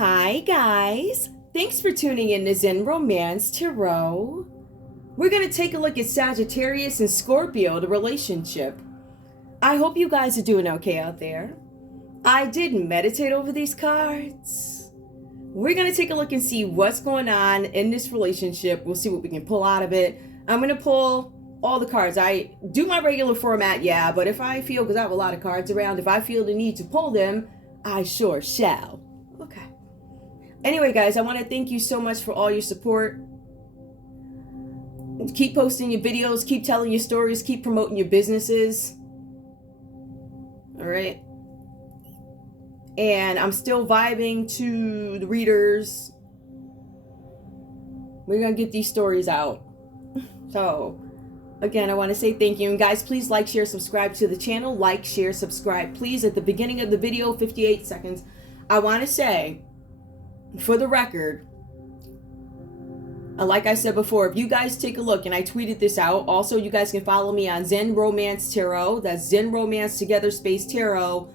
Hi guys, thanks for tuning in to Zen Romance Tarot. We're going to take a look at Sagittarius and Scorpio, the relationship. I hope you guys are doing okay out there. I did meditate over these cards. We're going to take a look and see what's going on in this relationship. We'll see what we can pull out of it. I'm going to pull all the cards. I do my regular format, yeah, but if I feel, because I have a lot of cards around, if I feel the need to pull them, I sure shall. Okay. Anyway, guys, I want to thank you so much for all your support. Keep posting your videos, keep telling your stories, keep promoting your businesses. All right. And I'm still vibing to the readers. We're going to get these stories out. So, again, I want to say thank you. And guys, please like, share, subscribe to the channel. Like, share, subscribe. Please, at the beginning of the video, 58 seconds, I want to say, for the record, like I said before, if you guys take a look, and I tweeted this out, also you guys can follow me on Zen Romance Tarot. That's Zen Romance Together Space Tarot.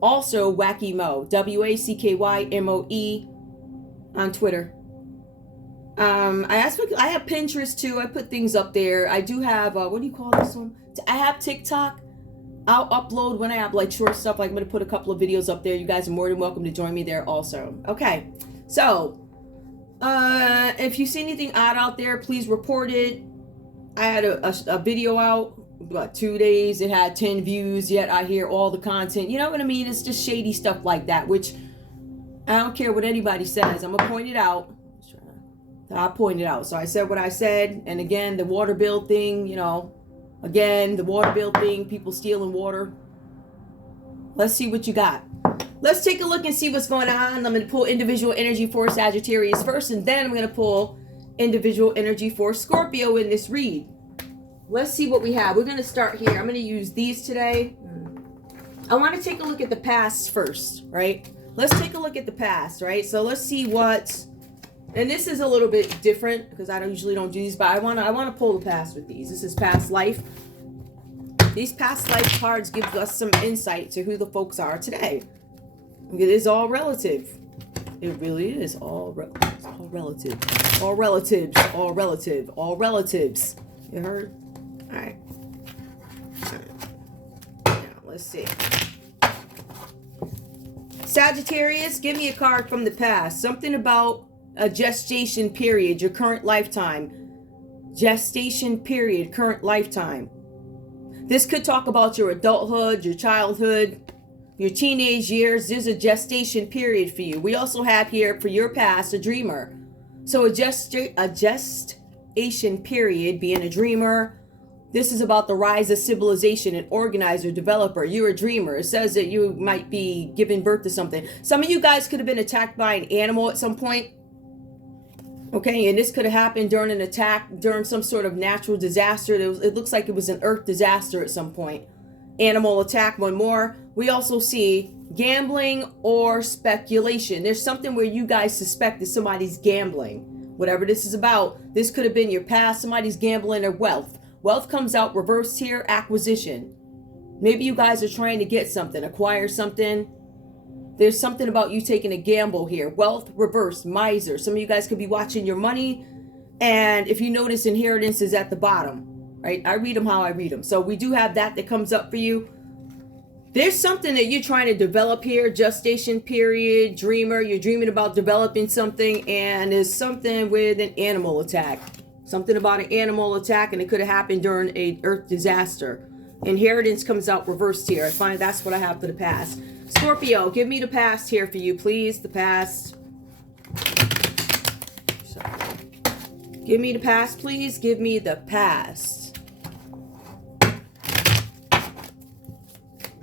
Also Wacky Mo, WACKYMOE on Twitter. I have Pinterest too. I put things up there. I do have what do you call this one? I have TikTok. I'll upload when I have like short stuff. Like I'm gonna put a couple of videos up there. You guys are more than welcome to join me there also. Okay, so if you see anything odd out there, please report it. I had a video out about 2 days. It had 10 views, yet I hear all the content. You know what I mean? It's just shady stuff like that, which I don't care what anybody says. I'm gonna point it out. I pointed out. So I said what I said. And again, the water bill thing, you know, again, the water bill thing, people stealing water. Let's see what you got. Let's take a look and see what's going on. I'm going to pull individual energy for Sagittarius first, and then I'm going to pull individual energy for Scorpio in this read. Let's see what we have. We're going to start here. I'm going to use these today. I want to take a look at the past first, right? Let's take a look at the past, right? So let's see what... And this is a little bit different because I usually don't do these, but I want to pull the past with these. This is past life. These past life cards give us some insight to who the folks are today. It is all relative. It really is all relative. All relative. All relatives. All relative. All relatives. You heard? All right. Now, let's see. Sagittarius, give me a card from the past. Something about a gestation period, your current lifetime. Gestation period, current lifetime. This could talk about your adulthood, your childhood, your teenage years. There's a gestation period for you. We also have here for your past a dreamer. So a gestation period, being a dreamer. This is about the rise of civilization, an organizer, developer. You're a dreamer. It says that you might be giving birth to something. Some of you guys could have been attacked by an animal at some point. Okay, and this could have happened during an attack, during some sort of natural disaster. It looks like it was an earth disaster at some point. Animal attack, one more. We also see gambling or speculation. There's something where you guys suspect that somebody's gambling. Whatever this is about, this could have been your past. Somebody's gambling their wealth. Wealth comes out reversed here, acquisition. Maybe you guys are trying to get something, acquire something. There's something about you taking a gamble here. Wealth reversed, miser. Some of you guys could be watching your money. And if you notice, inheritance is at the bottom, right? I read them how I read them. So we do have that comes up for you. There's something that you're trying to develop here. Gestation period, dreamer. You're dreaming about developing something. And there's something with an animal attack. Something about an animal attack. And it could have happened during an earth disaster. Inheritance comes out reversed here. I find that's what I have for the past. Scorpio, give me the past here for you, please. The past. Sorry. Give me the past, please. Give me the past.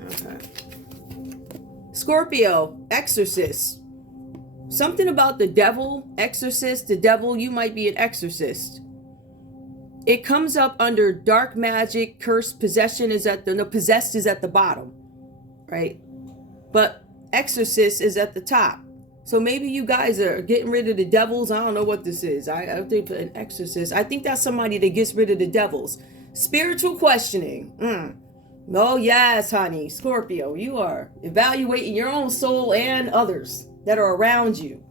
Okay. Scorpio, exorcist. Something about the devil, exorcist, the devil. You might be an exorcist. It comes up under dark magic, curse, possession is at the, no, possessed is at the bottom, right? But exorcist is at the top. So maybe you guys are getting rid of the devils. I don't know what this is. I think an exorcist. I think that's somebody that gets rid of the devils. Spiritual questioning. Oh, yes, honey. Scorpio, you are evaluating your own soul and others. that are around you.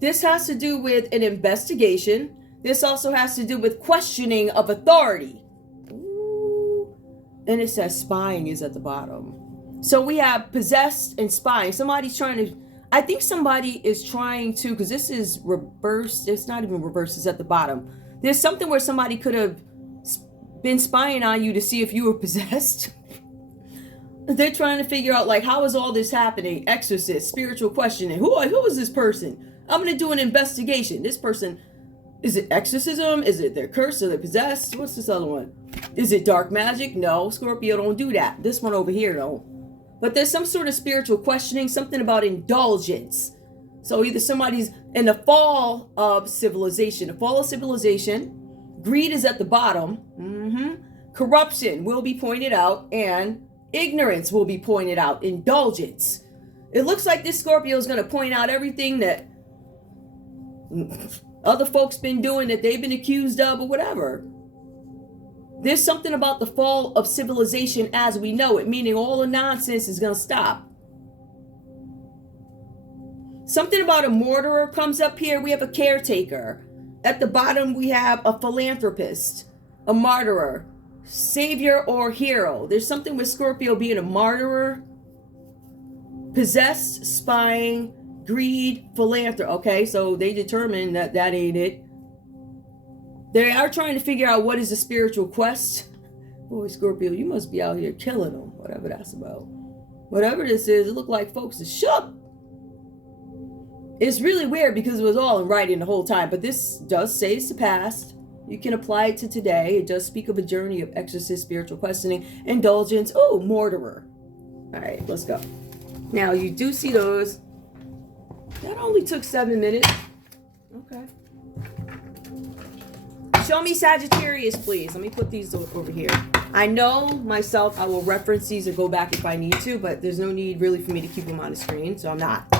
This has to do with an investigation. This also has to do with questioning of authority. Ooh. And it says spying is at the bottom. So we have possessed and spying. Somebody's trying to, I think somebody is trying to, because this is reversed. It's not even reversed. It's at the bottom. There's something where somebody could have been spying on you to see if you were possessed. They're trying to figure out, like, how is all this happening? Exorcist, spiritual questioning. Who is this person? I'm going to do an investigation. This person, is it exorcism? Is it their curse? Are they possessed? What's this other one? Is it dark magic? No, Scorpio don't do that. This one over here don't. But there's some sort of spiritual questioning, something about indulgence. So either somebody's in the fall of civilization. The fall of civilization. Greed is at the bottom. Corruption will be pointed out. And ignorance will be pointed out. Indulgence. It looks like this Scorpio is going to point out everything that other folks been doing that they've been accused of or whatever. There's something about the fall of civilization as we know it, meaning all the nonsense is going to stop. Something about a mortarer comes up here. We have a caretaker. At the bottom, we have a philanthropist, a martyrer, savior or hero. There's something with Scorpio being a martyrer, possessed, spying, greed, philanthropy. Okay, so they determined that ain't it. They are trying to figure out what is the spiritual quest. Boy, Scorpio, you must be out here killing them, whatever that's about. Whatever this is, it looked like folks are shook. It's really weird because it was all in writing the whole time, but this does say it's the past. You can apply it to today. It does speak of a journey of exorcist, spiritual questioning, indulgence. Oh, mortarer. All right, let's go. Now, you do see those. That only took 7 minutes. Okay. Show me Sagittarius, please. Let me put these over here. I know myself, I will reference these or go back if I need to, but there's no need really for me to keep them on the screen, so I'm not.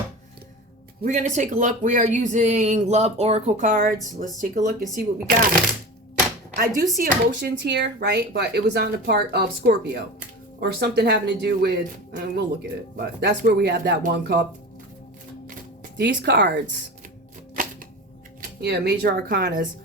We're going to take a look. We are using Love Oracle cards. Let's take a look and see what we got. I do see emotions here, right? But it was on the part of Scorpio or something having to do with, and we'll look at it, but that's where we have that 1 cup. These cards. Yeah, major arcanas.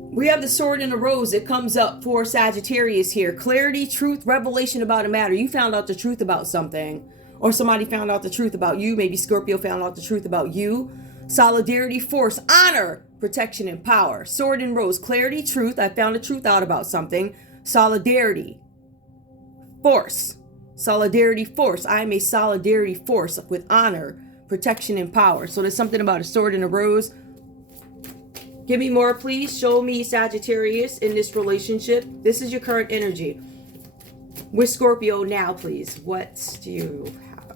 We have the sword and the rose. It comes up for Sagittarius here. Clarity, truth, revelation about a matter. You found out the truth about something. Or somebody found out the truth about you. Maybe Scorpio found out the truth about you. Solidarity, force, honor, protection, and power. Sword and rose. Clarity, truth. I found the truth out about something. Solidarity. Force. Solidarity, force. I am a solidarity force with honor, protection, and power. So there's something about a sword and a rose. Give me more, please. Show me Sagittarius in this relationship. This is your current energy. With Scorpio now, please. What do you have?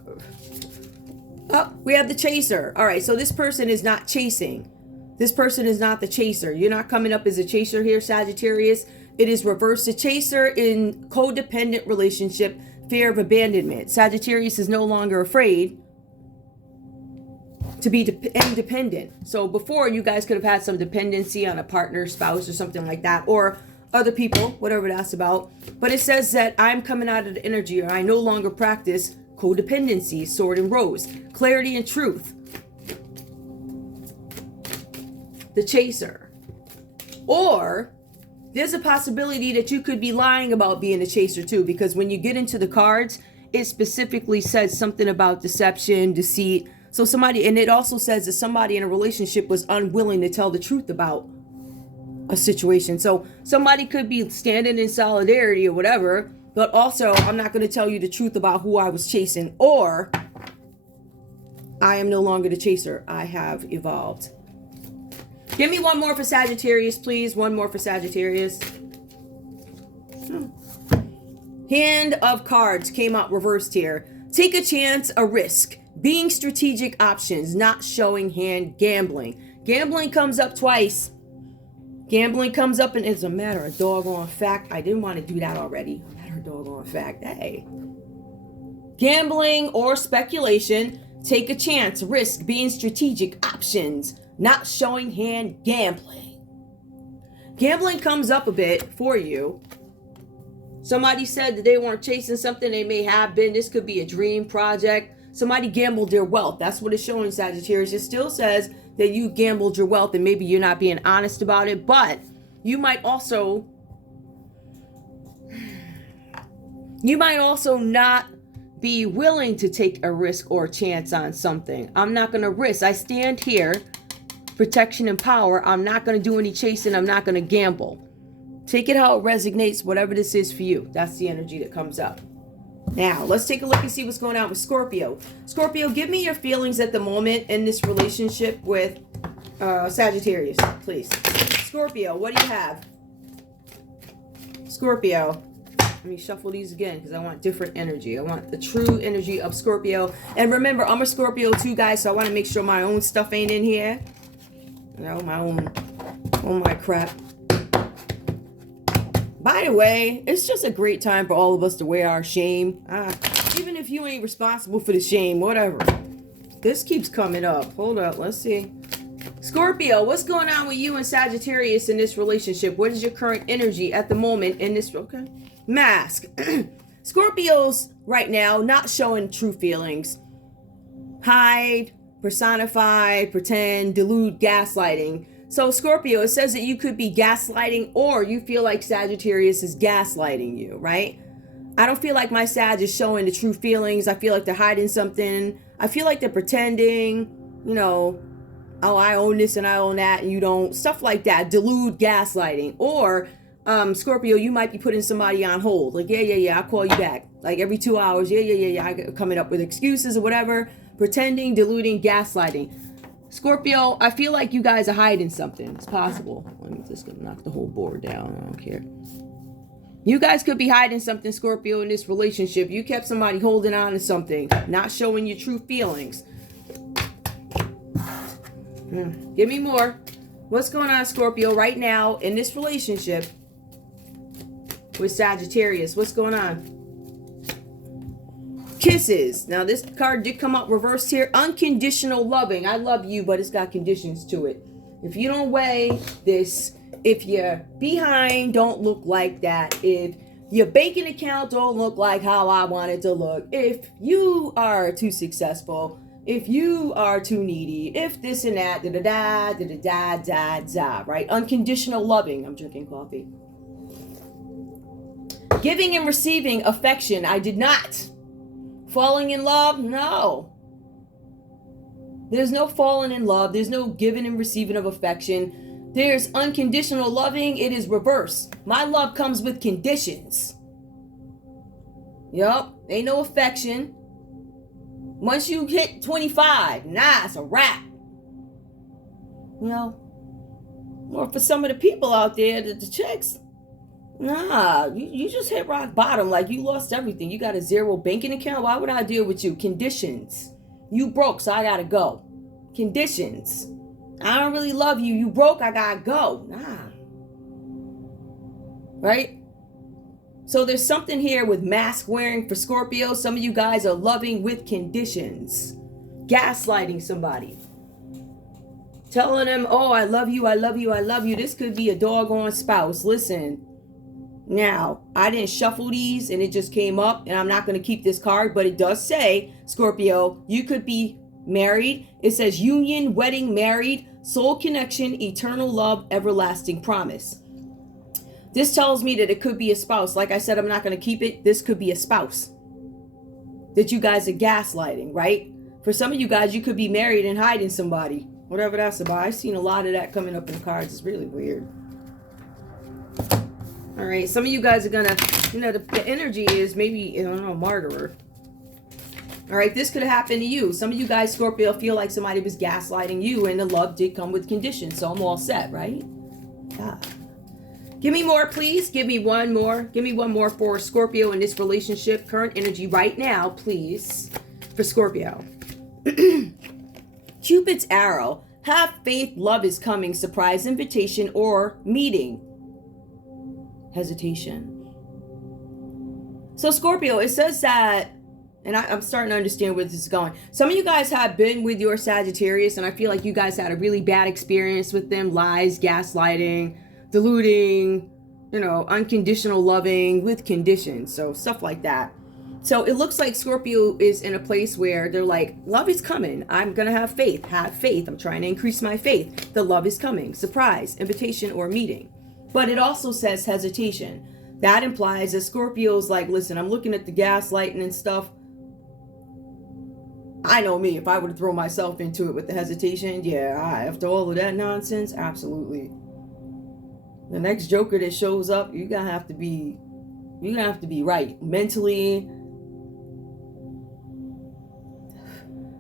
Oh, we have the chaser. All right, so this person is not chasing. This person is not the chaser. You're not coming up as a chaser here, Sagittarius. It is reverse the chaser in codependent relationship, fear of abandonment. Sagittarius is no longer afraid to be independent. So before, you guys could have had some dependency on a partner, spouse, or something like that, or other people, whatever that's about. But it says that I'm coming out of the energy, or I no longer practice codependency, sword and rose, clarity and truth. The chaser. Or there's a possibility that you could be lying about being a chaser too, because when you get into the cards, it specifically says something about deception, deceit. So somebody, and it also says that somebody in a relationship was unwilling to tell the truth about a situation. So somebody could be standing in solidarity or whatever, but also I'm not going to tell you the truth about who I was chasing, or I am no longer the chaser. I have evolved. Give me one more for Sagittarius, please. One more for Sagittarius. Hand of cards came out reversed here. Take a chance, a risk. Being strategic options, not showing hand, gambling. Gambling comes up twice. Gambling comes up, and it's a matter of doggone fact. I didn't want to do that already. A matter of doggone fact. Hey. Gambling or speculation. Take a chance, risk, being strategic options, not showing hand, gambling. Gambling comes up a bit for you. Somebody said that they weren't chasing something. They may have been. This could be a dream project. Somebody gambled their wealth. That's what it's showing, Sagittarius. It still says that you gambled your wealth and maybe you're not being honest about it, but you might also not be willing to take a risk or a chance on something. I'm not going to risk. I stand here, protection and power. I'm not going to do any chasing. I'm not going to gamble. Take it how it resonates, whatever this is for you. That's the energy that comes up. Now, let's take a look and see what's going on with Scorpio. Scorpio, give me your feelings at the moment in this relationship with Sagittarius, please. Scorpio, what do you have? Scorpio. Let me shuffle these again because I want different energy. I want the true energy of Scorpio. And remember, I'm a Scorpio too, guys, so I want to make sure my own stuff ain't in here. You know, my crap. By the way, it's just a great time for all of us to wear our shame. Even if you ain't responsible for the shame, whatever. This keeps coming up. Hold up, let's see. Scorpio, what's going on with you and Sagittarius in this relationship? What is your current energy at the moment in this? Okay. Mask. Scorpios right now not showing true feelings. Hide, personify, pretend, delude, gaslighting. So Scorpio, it says that you could be gaslighting or you feel like Sagittarius is gaslighting you, right? I don't feel like my Sag is showing the true feelings. I feel like they're hiding something. I feel like they're pretending, you know, oh, I own this and I own that and you don't. Stuff like that. Delude, gaslighting. Or Scorpio, you might be putting somebody on hold. Like, yeah, I'll call you back. Like every 2 hours. Yeah. I coming up with excuses or whatever. Pretending, deluding, gaslighting. Scorpio, I feel like you guys are hiding something. It's possible. Let me just knock the whole board down. I don't care. You guys could be hiding something, Scorpio, in this relationship. You kept somebody holding on to something, not showing your true feelings. Give me more. What's going on, Scorpio, right now in this relationship with Sagittarius? What's going on? Kisses. Now, this card did come up reversed here. Unconditional loving. I love you, but it's got conditions to it. If you don't weigh this, if you're behind, don't look like that. If your banking account don't look like how I want it to look. If you are too successful. If you are too needy. If this and that. Da-da-da, right? Unconditional loving. I'm drinking coffee. Giving and receiving affection. I did not. Falling in love? No. There's no falling in love. There's no giving and receiving of affection. There's unconditional loving. It is reverse. My love comes with conditions. Yup. Ain't no affection. Once you hit 25, nah, it's a wrap. You know? Or for some of the people out there, the chicks, nah, you just hit rock bottom. Like you lost everything. You got a zero banking account. Why would I deal with you? Conditions. You broke, so I gotta go. Conditions. I don't really love you. You broke, I gotta go. Nah. Right? So there's something here with mask wearing for Scorpio. Some of you guys are loving with conditions. Gaslighting somebody. Telling them, oh, I love you, I love you, I love you. This could be a doggone spouse. Listen. Now, I didn't shuffle these and it just came up and I'm not going to keep this card, but it does say, Scorpio, you could be married. It says union, wedding, married, soul connection, eternal love, everlasting promise. This tells me that it could be a spouse. Like I said, I'm not going to keep it. This could be a spouse that you guys are gaslighting, right? For some of you guys, you could be married and hiding somebody, whatever that's about. I've seen a lot of that coming up in the cards. It's really weird. All right, some of you guys are gonna, you know, the energy is maybe, I don't know, martyrer. All right, this could have happened to you. Some of you guys, Scorpio, feel like somebody was gaslighting you and the love did come with conditions. So I'm all set, right? Ah. Give me more, please. Give me one more. Give me one more for Scorpio in this relationship. Current energy right now, please, for Scorpio. Cupid's arrow. Have faith, love is coming. Surprise invitation or meeting. Hesitation. So Scorpio, it says that, and I'm starting to understand where this is going. Some of you guys have been with your Sagittarius, and I feel like you guys had a really bad experience with them. Lies, gaslighting, deluding, you know, unconditional loving with conditions. So stuff like that. So it looks like Scorpio is in a place where they're like, love is coming. I'm going to have faith. Have faith. I'm trying to increase my faith. The love is coming. Surprise, invitation, or meeting. But it also says hesitation. That implies that Scorpio's like, listen, I'm looking at the gaslighting and stuff. I know me, if I would throw myself into it with the hesitation, yeah, after all of that nonsense, absolutely. The next joker that shows up, you're gonna have to be right mentally.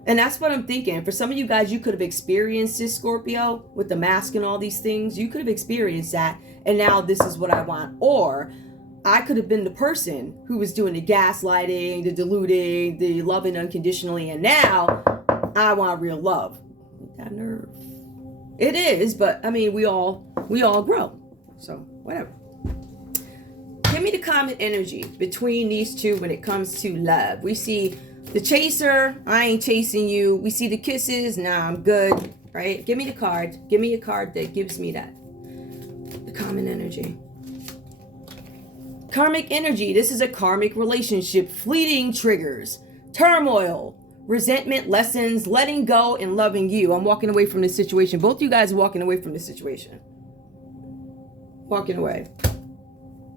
And that's what I'm thinking. For some of you guys, you could have experienced this, Scorpio, with the mask and all these things. You could have experienced that, and now this is what I want. Or I could have been the person who was doing the gaslighting, the deluding, the loving unconditionally, and now I want real love. That nerve. It is, but I mean, we all grow. So whatever. Give me the common energy between these two when it comes to love. We see the chaser, I ain't chasing you. We see the kisses, nah, I'm good, right? Give me the card. Give me a card that gives me that. The common energy. Karmic energy. This is a karmic relationship. Fleeting triggers. Turmoil. Resentment, lessons, letting go, and loving you. I'm walking away from this situation. Both you guys are walking away from this situation. Walking away.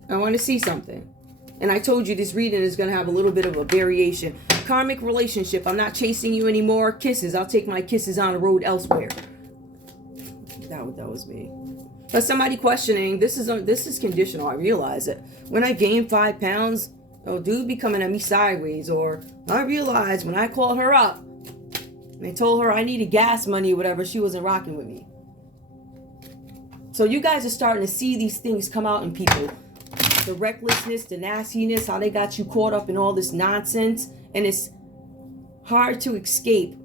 I want to see something. And I told you this reading is going to have a little bit of a variation. Karmic relationship. I'm not chasing you anymore. Kisses. I'll take my kisses on the road elsewhere. That was me. But somebody questioning, this is conditional. I realize it. When I gain 5 pounds, oh, dude be coming at me sideways. Or I realized when I called her up and I told her I needed gas money or whatever, she wasn't rocking with me. So you guys are starting to see these things come out in people. The recklessness, the nastiness, how they got you caught up in all this nonsense. And it's hard to escape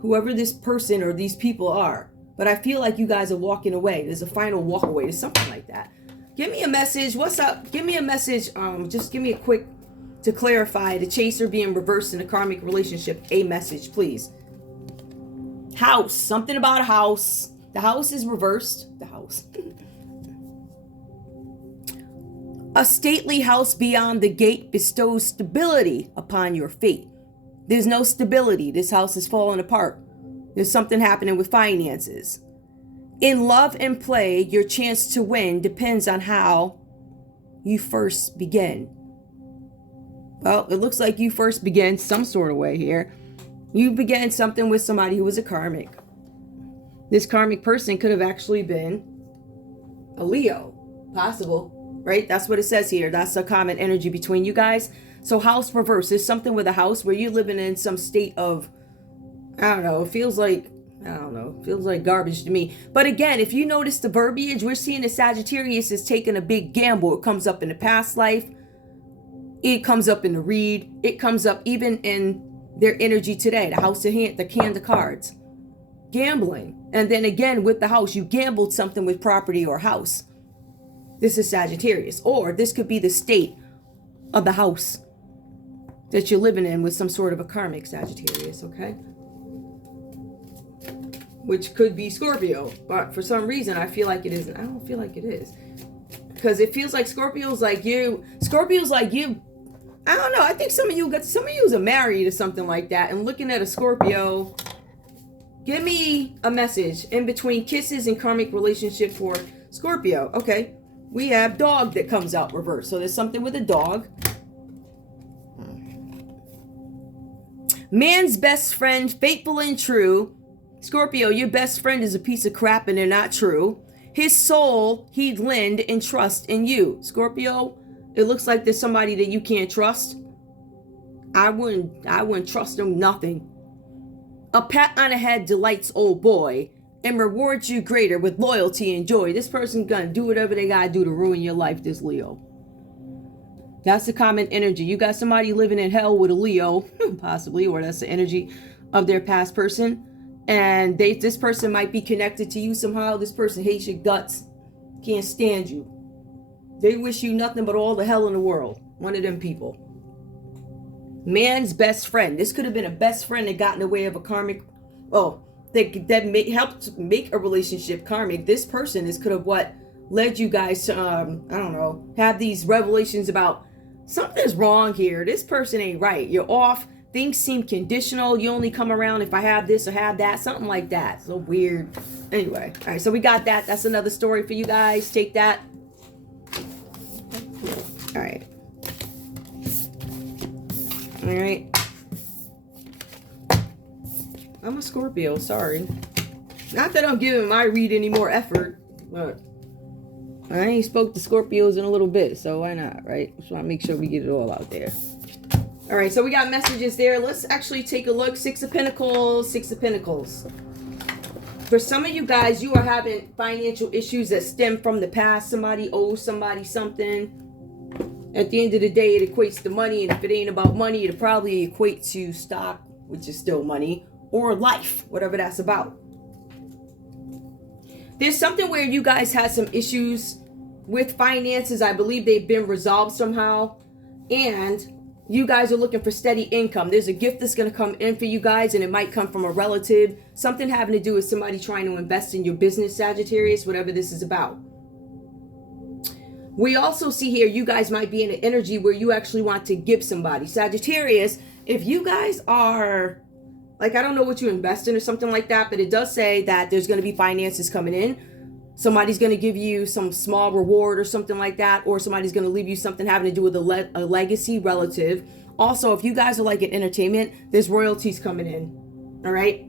whoever this person or these people are. But I feel like you guys are walking away. There's a final walk away. There's something like that. Give me a message. What's up? Give me a message. Just give me a quick, to clarify, the chaser being reversed in a karmic relationship. A message, please. House. Something about a house. The house is reversed. The house. A stately house beyond the gate bestows stability upon your fate. There's no stability. This house is falling apart. There's something happening with finances. In love and play, your chance to win depends on how you first begin. Well, it looks like you first began some sort of way here. You began something with somebody who was a karmic. This karmic person could have actually been a Leo. Possible. Right? That's what it says here. That's a common energy between you guys. So house reverse. There's something with a house where you're living in some state of, I don't know, it feels like, feels like garbage to me. But again, if you notice the verbiage, we're seeing the Sagittarius is taking a big gamble. It comes up in the past life. It comes up in the read. It comes up even in their energy today. The house of hand, the can of cards. Gambling. And then again, with the house, you gambled something with property or house. This is Sagittarius. Or this could be the state of the house that you're living in with some sort of a karmic Sagittarius, okay? Which could be Scorpio. But for some reason, I feel like it isn't. I don't feel like it is. Because it feels like Scorpio's like you. Scorpio's like you. I don't know. I think some of you are married or something like that. And looking at a Scorpio, give me a message in between kisses and karmic relationship for Scorpio. Okay. We have dog that comes out reverse. So there's something with a dog. Man's best friend, faithful and true. Scorpio, your best friend is a piece of crap and they're not true. His soul, he'd lend and trust in you. Scorpio, it looks like there's somebody that you can't trust. I wouldn't trust him nothing. A pat on the head delights old boy and rewards you greater with loyalty and joy. This person's gonna do whatever they gotta do to ruin your life, this Leo. That's the common energy. You got somebody living in hell with a Leo, possibly, or that's the energy of their past person. And this person might be connected to you somehow. This person hates your guts, can't stand you. They wish you nothing but all the hell in the world. One of them people. Man's best friend. This could have been a best friend that got in the way of a karmic, that helped make a relationship karmic. This person could have led you guys to, have these revelations about something's wrong here. This person ain't right. You're off. Things seem conditional. You only come around if I have this or have that. Something like that. So weird. Anyway. All right. So we got that. That's another story for you guys. Take that. All right. All right. I'm a Scorpio. Sorry. Not that I'm giving my read any more effort. But I ain't spoke to Scorpios in a little bit. So why not? Right? Just want to make sure we get it all out there. All right, so we got messages there. Let's actually take a look. Six of Pentacles, Six of Pentacles. For some of you guys, you are having financial issues that stem from the past. Somebody owes somebody something. At the end of the day, it equates to money. And if it ain't about money, it'll probably equate to stock, which is still money, or life, whatever that's about. There's something where you guys had some issues with finances. I believe they've been resolved somehow. And you guys are looking for steady income. There's a gift that's going to come in for you guys, and it might come from a relative. Something having to do with somebody trying to invest in your business, Sagittarius, whatever this is about. We also see here you guys might be in an energy where you actually want to give somebody. Sagittarius, if you guys are, like, I don't know what you invest in or something like that, but it does say that there's going to be finances coming in. Somebody's going to give you some small reward or something like that, or somebody's going to leave you something having to do with a legacy relative. Also, if you guys are like in entertainment, there's royalties coming in. All right.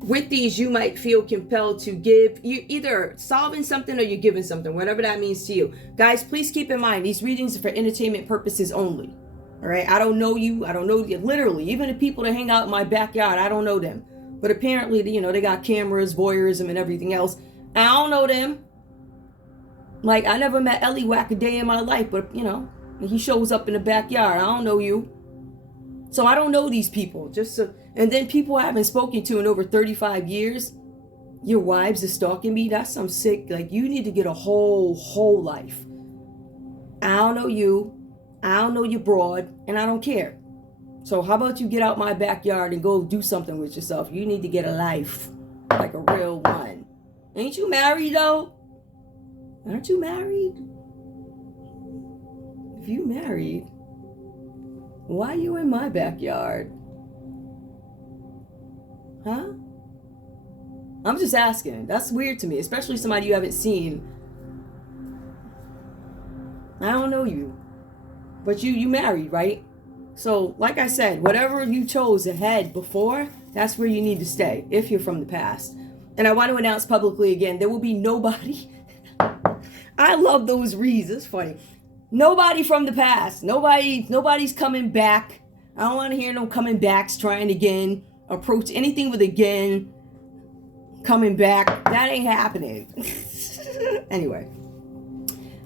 With these, you might feel compelled to give. You either solving something or you're giving something, whatever that means to you. Guys, please keep in mind, these readings are for entertainment purposes only. All right. I don't know you. I don't know you. Literally, even the people that hang out in my backyard, I don't know them. But apparently, you know, they got cameras, voyeurism, and everything else. I don't know them. Like, I never met Ellie Whack a day in my life, but, you know, he shows up in the backyard. I don't know you. So I don't know these people. And then people I haven't spoken to in over 35 years. Your wives are stalking me. That's some sick. Like, you need to get a whole life. I don't know you. I don't know your broad. And I don't care. So how about you get out my backyard and go do something with yourself? You need to get a life, like a real one. Ain't you married, though? Aren't you married? If you married, why are you in my backyard? Huh? I'm just asking. That's weird to me, especially somebody you haven't seen. I don't know you. But you married, right? So, like I said, whatever you chose ahead before, that's where you need to stay, if you're from the past. And I want to announce publicly again, there will be nobody. I love those reads. It's funny. Nobody from the past. Nobody's coming back. I don't want to hear no coming backs, trying again. Approach anything with again. Coming back. That ain't happening.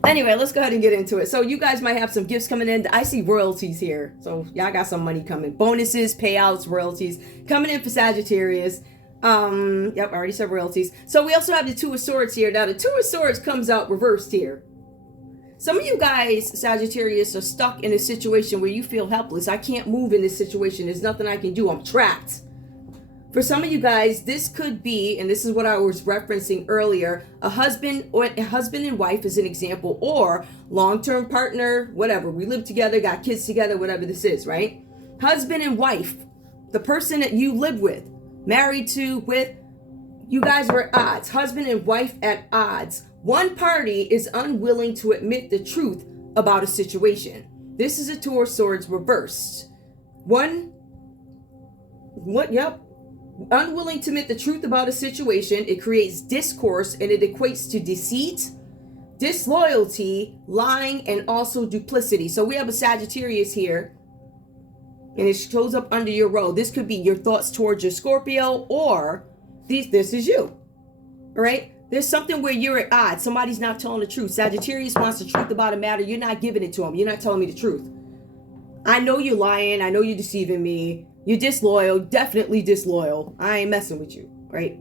Anyway, let's go ahead and get into it. So you guys might have some gifts coming in. I see royalties here. So y'all got some money coming. Bonuses, payouts, royalties coming in for Sagittarius. Yep, I already said royalties. So we also have the Two of Swords here. Now the Two of Swords comes out reversed here. Some of you guys, Sagittarius, are stuck in a situation where you feel helpless. I can't move in this situation. There's nothing I can do. I'm trapped. For some of you guys, this could be, and this is what I was referencing earlier, a husband and wife is an example, or long-term partner, whatever. We live together, got kids together, whatever this is, right? Husband and wife, the person that you live with, married to, with, you guys are at odds. Husband and wife at odds. One party is unwilling to admit the truth about a situation. This is a Two of Swords reversed. Unwilling to admit the truth about a situation, it creates discourse and it equates to deceit, disloyalty, lying, and also duplicity. So we have a Sagittarius here, and it shows up under your row. This could be your thoughts towards your Scorpio, or this is you. All right? There's something where you're at odds. Somebody's not telling the truth. Sagittarius wants the truth about a matter. You're not giving it to him. You're not telling me the truth. I know you're lying. I know you're deceiving me. You're disloyal, definitely disloyal. I ain't messing with you, right?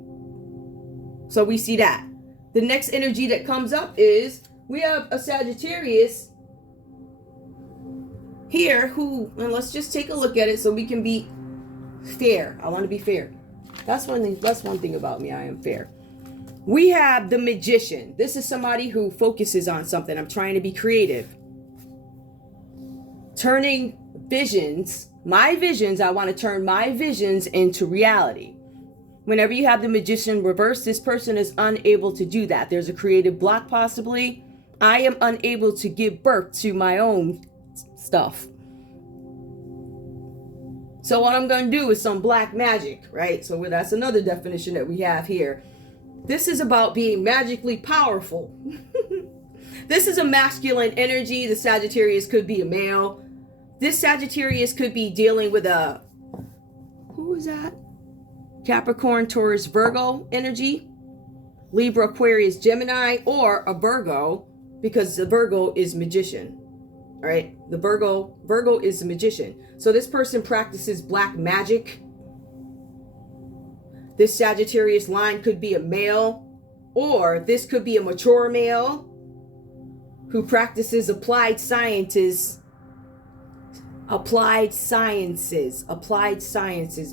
So we see that. The next energy that comes up is we have a Sagittarius here who, and let's just take a look at it so we can be fair. I want to be fair. That's one thing about me. I am fair. We have the Magician. This is somebody who focuses on something. I'm trying to be creative. turning visions, my visions, I want to turn my visions into reality. Whenever you have the Magician reversed, this person is unable to do that. There's a creative block possibly. I am unable to give birth to my own stuff. So what I'm going to do is some black magic, right? So that's another definition that we have here. This is about being magically powerful. This is a masculine energy. The Sagittarius could be a male. This Sagittarius could be dealing with a, who is that? Capricorn, Taurus, Virgo energy. Libra, Aquarius, Gemini, or a Virgo, because the Virgo is magician. All right, the Virgo is the magician. So this person practices black magic. This Sagittarius line could be a male, or this could be a mature male who practices applied sciences,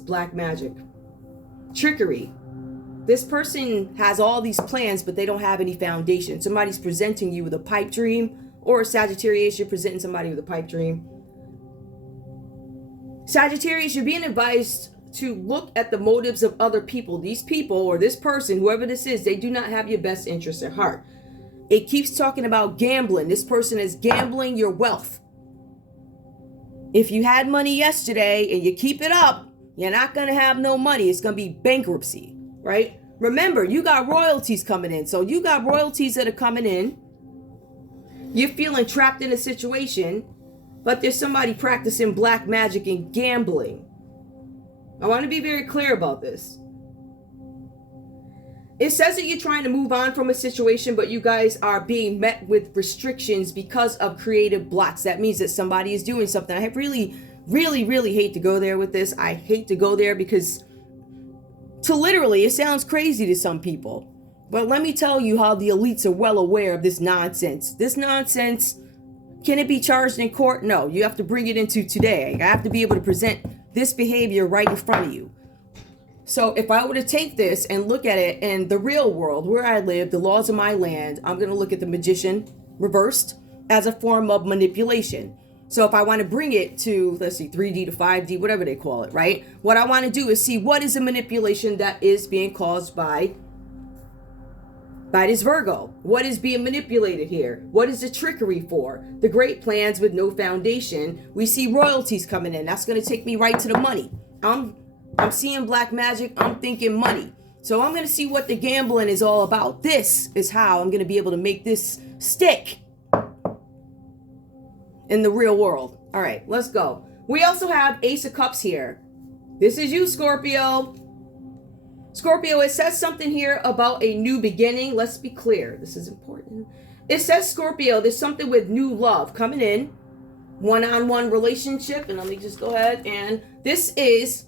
black magic. Trickery. This person has all these plans, but they don't have any foundation. Somebody's presenting you with a pipe dream, or a Sagittarius, you're presenting somebody with a pipe dream. Sagittarius, you're being advised to look at the motives of other people. These people, or this person, whoever this is, they do not have your best interest at heart. It keeps talking about gambling. This person is gambling your wealth. If you had money yesterday and you keep it up, you're not going to have no money. It's going to be bankruptcy, right? Remember, you got royalties coming in. So you got royalties that are coming in. You're feeling trapped in a situation, but there's somebody practicing black magic and gambling. I want to be very clear about this. It says that you're trying to move on from a situation, but you guys are being met with restrictions because of creative blocks. That means that somebody is doing something. I really hate to go there with this. I hate to go there because literally, it sounds crazy to some people. But let me tell you how the elites are well aware of this nonsense. This nonsense, can it be charged in court? No, you have to bring it into today. I have to be able to present this behavior right in front of you. So if I were to take this and look at it in the real world, where I live, the laws of my land, I'm going to look at the Magician reversed as a form of manipulation. So if I want to bring it to, let's see, 3D to 5D, whatever they call it, right? What I want to do is see what is the manipulation that is being caused by this Virgo. What is being manipulated here? What is the trickery for? The great plans with no foundation. We see royalties coming in. That's going to take me right to the money. I'm seeing black magic. I'm thinking money. So I'm going to see what the gambling is all about. This is how I'm going to be able to make this stick in the real world. All right, let's go. We also have Ace of Cups here. This is you, Scorpio. Scorpio, it says something here about a new beginning. Let's be clear. This is important. It says, Scorpio, there's something with new love coming in. One-on-one relationship. And let me just go ahead. And this is,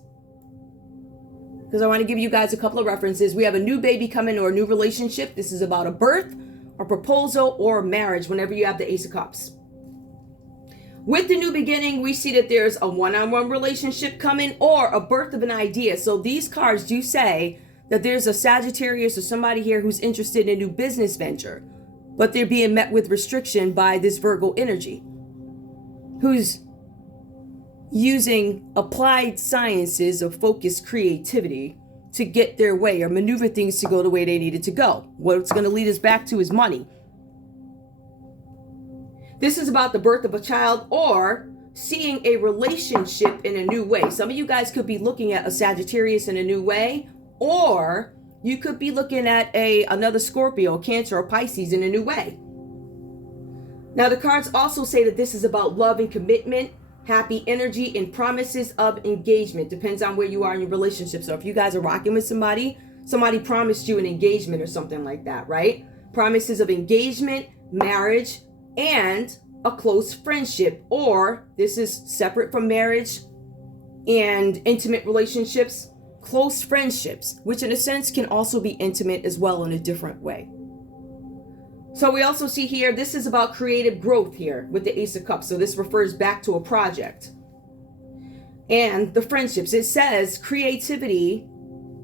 because I want to give you guys a couple of references. We have a new baby coming or a new relationship. This is about a birth, a proposal, or a marriage whenever you have the Ace of Cups. With the new beginning, we see that there's a one-on-one relationship coming or a birth of an idea. So these cards do say that there's a Sagittarius or somebody here who's interested in a new business venture, but they're being met with restriction by this Virgo energy, who's using applied sciences of focused creativity to get their way or maneuver things to go the way they needed to go. What it's going to lead us back to is money. This is about the birth of a child or seeing a relationship in a new way. Some of you guys could be looking at a Sagittarius in a new way, or you could be looking at another Scorpio, Cancer, or Pisces in a new way. Now, the cards also say that this is about love and commitment, happy energy, and promises of engagement. Depends on where you are in your relationship. So if you guys are rocking with somebody promised you an engagement or something like that, right? Promises of engagement, marriage, and a close friendship, or this is separate from marriage and intimate relationships, close friendships, which in a sense can also be intimate as well in a different way. So we also see here, this is about creative growth here with the Ace of Cups. So this refers back to a project. And the friendships, it says creativity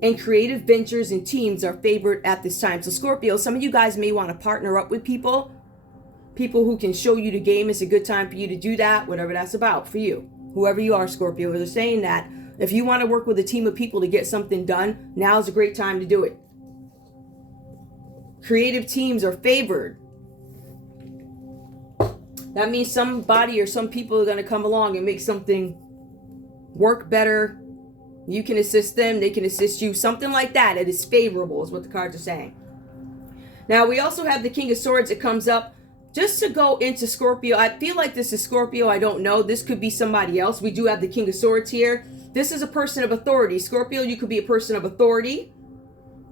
and creative ventures and teams are favored at this time. So Scorpio, some of you guys may want to partner up with people people who can show you the game. It's a good time for you to do that, whatever that's about for you. Whoever you are, Scorpio, they're saying that if you want to work with a team of people to get something done, now's a great time to do it. Creative teams are favored. That means somebody or some people are going to come along and make something work better. You can assist them, they can assist you. Something like that. It is favorable is what the cards are saying. Now, we also have the King of Swords that comes up just to go into Scorpio. I feel like this is Scorpio. I don't know. This could be somebody else. We do have the King of Swords here. This is a person of authority. Scorpio, you could be a person of authority.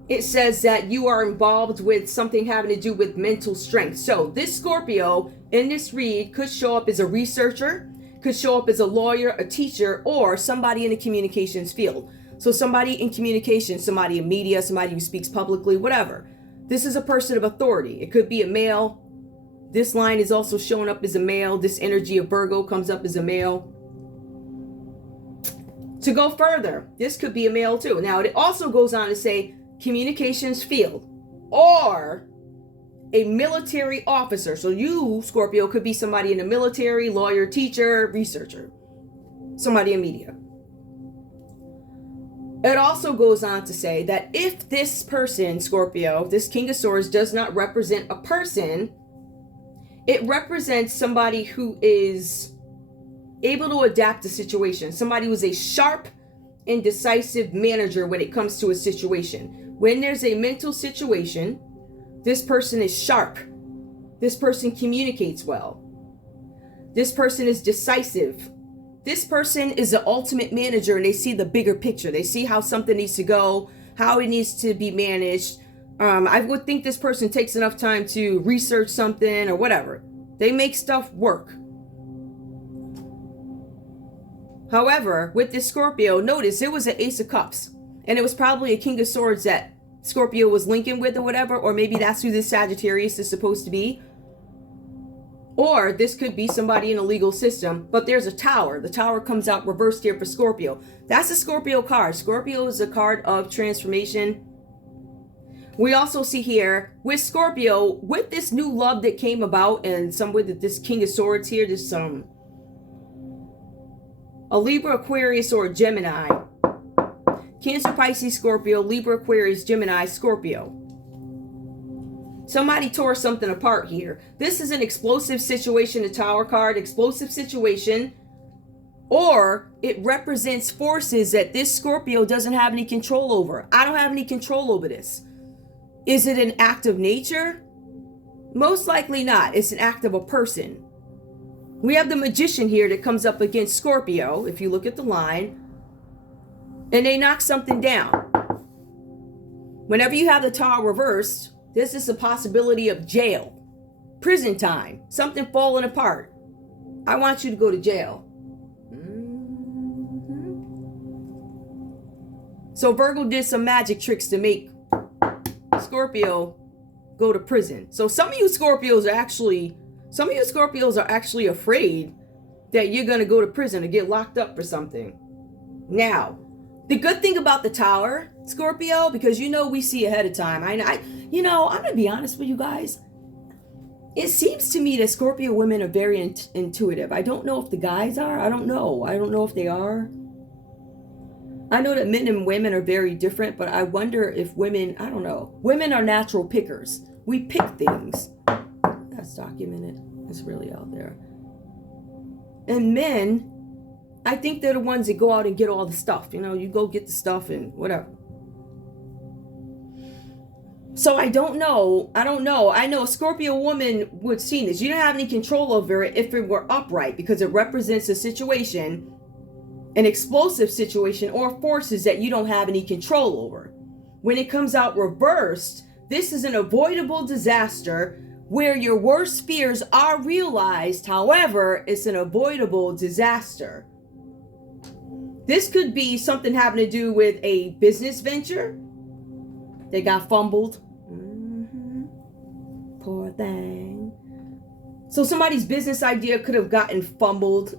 It says that you are involved with something having to do with mental strength. So this Scorpio in this read could show up as a researcher, could show up as a lawyer, a teacher, or somebody in the communications field. So somebody in communications, somebody in media, somebody who speaks publicly, whatever. This is a person of authority. It could be a male. This line is also showing up as a male. This energy of Virgo comes up as a male. To go further, this could be a male too. Now, it also goes on to say communications field or a military officer. So you, Scorpio, could be somebody in the military, lawyer, teacher, researcher, somebody in media. It also goes on to say that if this person, Scorpio, this King of Swords, does not represent a person, it represents somebody who is able to adapt to situation. Somebody who is a sharp and decisive manager when it comes to a situation. When there's a mental situation, this person is sharp. This person communicates well. This person is decisive. This person is the ultimate manager and they see the bigger picture. They see how something needs to go, how it needs to be managed. I would think this person takes enough time to research something or whatever. They make stuff work. However, with this Scorpio, notice it was an Ace of Cups. And it was probably a King of Swords that Scorpio was linking with or whatever. Or maybe that's who this Sagittarius is supposed to be. Or this could be somebody in a legal system. But there's a Tower. The Tower comes out reversed here for Scorpio. That's a Scorpio card. Scorpio is a card of transformation. We also see here with Scorpio, with this new love that came about and some with this King of Swords here, this a Libra, Aquarius, or a Gemini. Cancer, Pisces, Scorpio, Libra, Aquarius, Gemini, Scorpio. Somebody tore something apart here. This is an explosive situation, the Tower card, explosive situation. Or it represents forces that this Scorpio doesn't have any control over. I don't have any control over this. Is it an act of nature? Most likely not. It's an act of a person. We have the Magician here that comes up against Scorpio, if you look at the line, and they knock something down. Whenever you have the Tower reversed, this is a possibility of jail, prison time, something falling apart. I want you to go to jail. So Virgo did some magic tricks to make Scorpio go to prison. So some of you Scorpios are actually afraid that you're going to go to prison or get locked up for something. Now, the good thing about the Tower, Scorpio, because we see ahead of time. I'm going to be honest with you guys. It seems to me that Scorpio women are very intuitive. I don't know if the guys are. I don't know if they are. I know that men and women are very different, but I wonder if women, I don't know. Women are natural pickers. We pick things. That's documented. It's really out there. And men, I think they're the ones that go out and get all the stuff. You go get the stuff and whatever. So I don't know. I know a Scorpio woman would see this. You don't have any control over it if it were upright, because it represents a situation, an explosive situation, or forces that you don't have any control over. When it comes out reversed, this is an avoidable disaster where your worst fears are realized. However, it's an avoidable disaster. This could be something having to do with a business venture that got fumbled. Poor thing. So somebody's business idea could have gotten fumbled.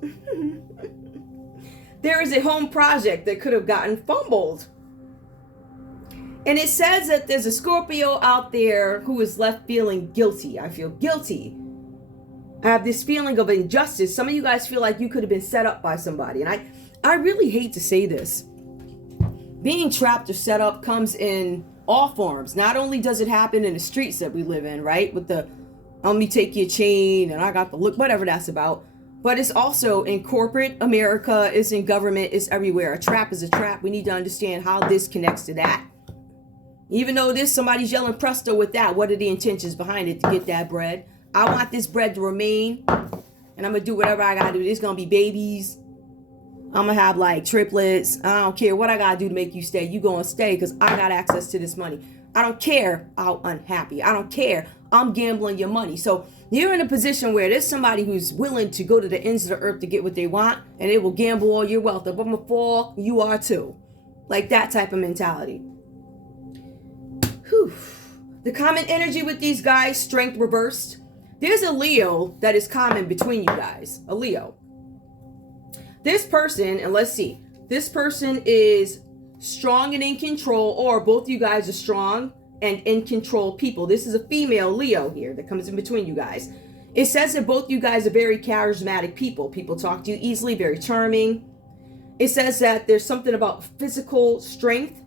There is a home project that could have gotten fumbled. And it says that there's a Scorpio out there who is left feeling guilty. I feel guilty. I have this feeling of injustice. Some of you guys feel like you could have been set up by somebody. And I really hate to say this. Being trapped or set up comes in all forms. Not only does it happen in the streets that we live in, right? With the, let me take your chain and I got the look, whatever that's about. But it's also in corporate America, it's in government, it's everywhere. A trap is a trap. We need to understand how this connects to that. Even though somebody's yelling presto with that, what are the intentions behind it to get that bread? I want this bread to remain, and I'm going to do whatever I got to do. There's going to be babies. I'm going to have like triplets. I don't care what I got to do to make you stay. You going to stay because I got access to this money. I don't care how unhappy. I don't care. I'm gambling your money. So you're in a position where there's somebody who's willing to go to the ends of the earth to get what they want, and they will gamble all your wealth. If I'm going to fall, you are too. Like that type of mentality. Whew. The common energy with these guys, strength reversed. There's a Leo that is common between you guys. A Leo. This person, and let's see. This person is strong and in control, or both you guys are strong and in control people. This is a female Leo here that comes in between you guys. It says that both you guys are very charismatic people. People talk to you easily, very charming. It says that there's something about physical strength.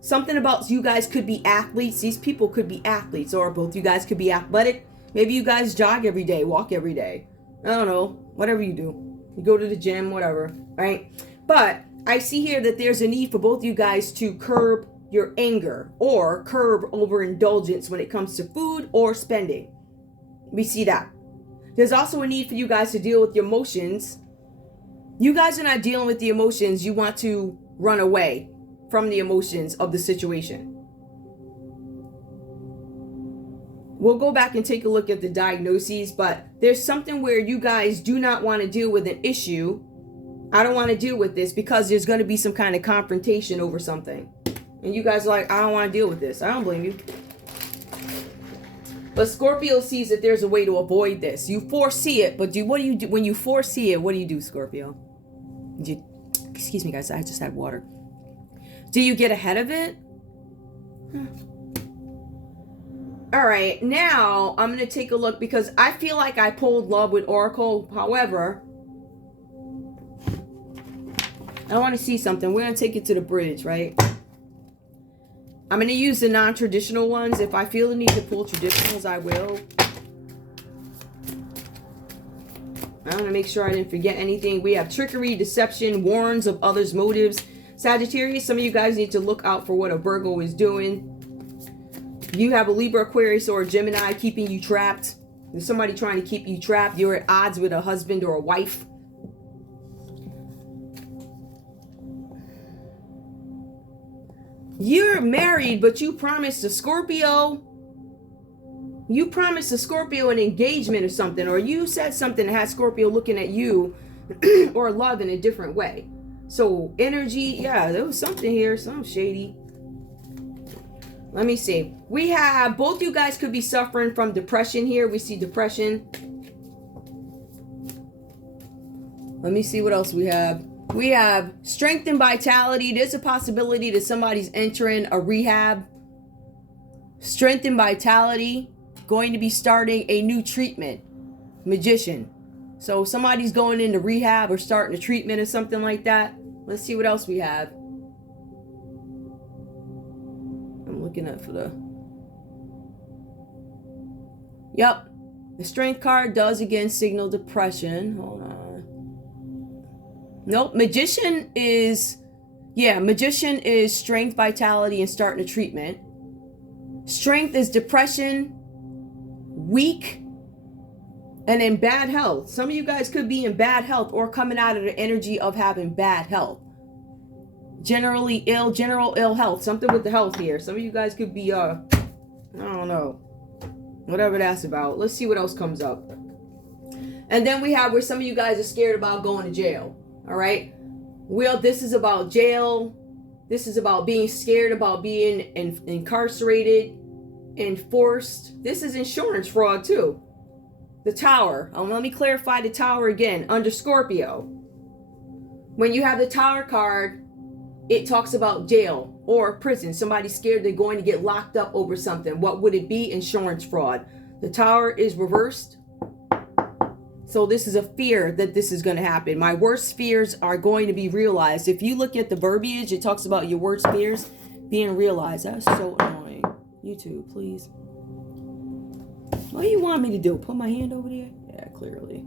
Something about you guys could be athletes. These people could be athletes, or both you guys could be athletic. Maybe you guys jog every day, walk every day. I don't know, whatever you do. You go to the gym, whatever, right? But I see here that there's a need for both you guys to curb your anger or curb overindulgence when it comes to food or spending. We see that. There's also a need for you guys to deal with your emotions. You guys are not dealing with the emotions. You want to run away from the emotions of the situation. We'll go back and take a look at the diagnoses, but there's something where you guys do not want to deal with an issue. I don't want to deal with this because there's going to be some kind of confrontation over something. And you guys are like, I don't want to deal with this. I don't blame you. But Scorpio sees that there's a way to avoid this. You foresee it, but what do you do when you foresee it? What do you do, Scorpio? Excuse me, guys. I just had water. Do you get ahead of it? All right, now I'm going to take a look because I feel like I pulled love with Oracle. However, I want to see something. We're going to take it to the bridge, right? I'm going to use the non-traditional ones. If I feel the need to pull traditionals, I will. I want to make sure I didn't forget anything. We have trickery, deception, warns of others' motives. Sagittarius, some of you guys need to look out for what a Virgo is doing. You have a Libra, Aquarius, or a Gemini keeping you trapped. There's somebody trying to keep you trapped. You're at odds with a husband or a wife. You're married, but you promised a Scorpio. You promised a Scorpio an engagement or something. Or you said something that had Scorpio looking at you or love in a different way. So energy, yeah, there was something here. Something shady. Let me see. We have, both you guys could be suffering from depression here. We see depression. Let me see what else we have. We have strength and vitality. There's a possibility that somebody's entering a rehab. Strength and vitality. Going to be starting a new treatment. Magician. So somebody's going into rehab or starting a treatment or something like that. Let's see what else we have. Looking up for the the strength card does again signal depression. Hold on. Nope. Magician is strength, vitality, and starting a treatment. Strength is depression, weak, and in bad health. Some of you guys could be in bad health or coming out of the energy of having bad health. General ill health, something with the health here. Some of you guys could be, I don't know, whatever that's about. Let's see what else comes up. And then we have where some of you guys are scared about going to jail. All right. Well, this is about jail. This is about being scared about being incarcerated, enforced. This is insurance fraud too. The Tower. Let me clarify the Tower again. Under Scorpio, when you have the Tower card, it talks about jail or prison. Somebody's scared they're going to get locked up over something. What would it be? Insurance fraud. The Tower is reversed. So this is a fear that this is going to happen. My worst fears are going to be realized. If you look at the verbiage, it talks about your worst fears being realized. That's so annoying. YouTube, please. What do you want me to do? Put my hand over there? Yeah, clearly.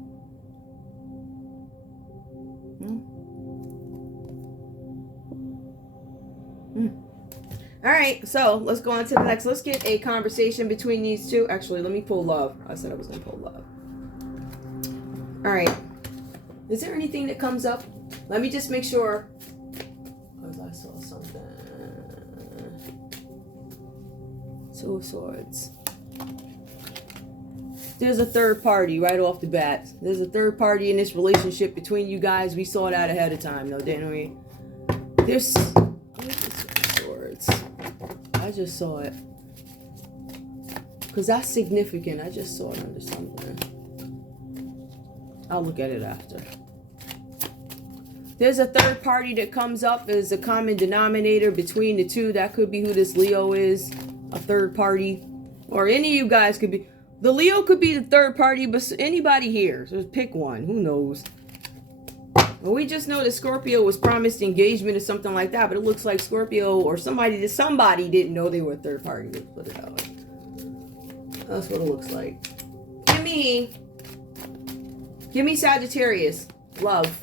All right, so let's go on to the next. Let's get a conversation between these two. Actually, let me pull love. I said I was going to pull love. All right. Is there anything that comes up? Let me just make sure. Oh, I saw something. Two of Swords. There's a third party right off the bat. There's a third party in this relationship between you guys. We saw that ahead of time, though, didn't we? There's Swords. I just saw it. Because that's significant. I just saw it under something. I'll look at it after. There's a third party that comes up as a common denominator between the two. That could be who this Leo is. A third party. Or any of you guys could be. The Leo could be the third party, but anybody here. So pick one. Who knows? Well, we just know that Scorpio was promised engagement or something like that. But it looks like Scorpio or somebody didn't know they were a third party. Let's put it that way. That's what it looks like. Give me Sagittarius. Love.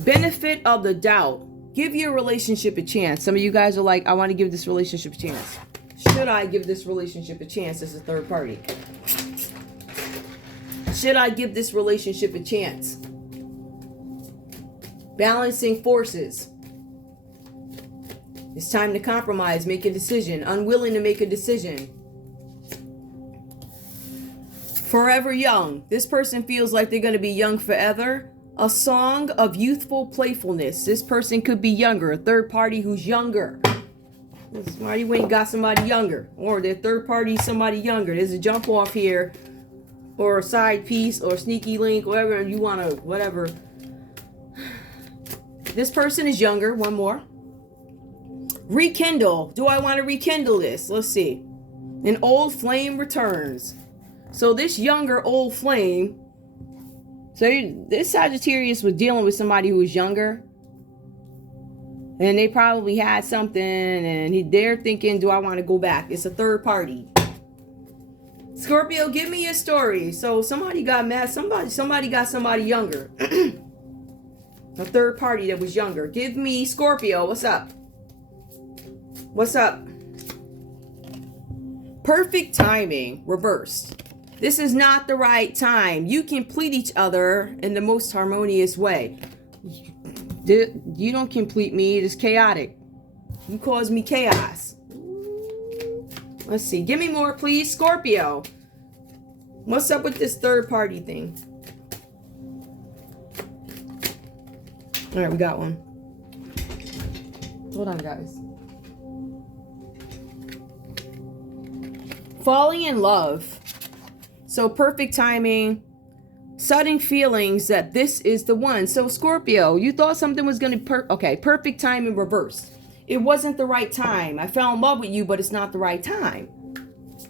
Benefit of the doubt. Give your relationship a chance. Some of you guys are like, I want to give this relationship a chance. Should I give this relationship a chance as a third party? Should I give this relationship a chance? Balancing forces. It's time to compromise, make a decision. Unwilling to make a decision. Forever young. This person feels like they're going to be young forever. A song of youthful playfulness. This person could be younger. A third party who's younger. Why you ain't got somebody younger? Or their third party somebody younger. There's a jump off here. Or a side piece. Or sneaky link. Whatever you want to. Whatever. This person is younger. One more. Rekindle. Do I want to rekindle this? Let's see. An old flame returns. So this younger old flame. So this Sagittarius was dealing with somebody who was younger. And they probably had something. And they're thinking, do I want to go back? It's a third party. Scorpio, give me your story. So somebody got mad. Somebody got somebody younger. A third party that was younger. Give me Scorpio. What's up? What's up? Perfect timing. Reversed. This is not the right time. You complete each other in the most harmonious way. You don't complete me. It is chaotic. You cause me chaos. Let's see. Give me more, please. Scorpio. What's up with this third party thing? All right, we got one. Hold on, guys. Falling in love. So perfect timing, sudden feelings that this is the one. So Scorpio, you thought something was going to perfect time in reverse. It wasn't the right time. I fell in love with you, but it's not the right time.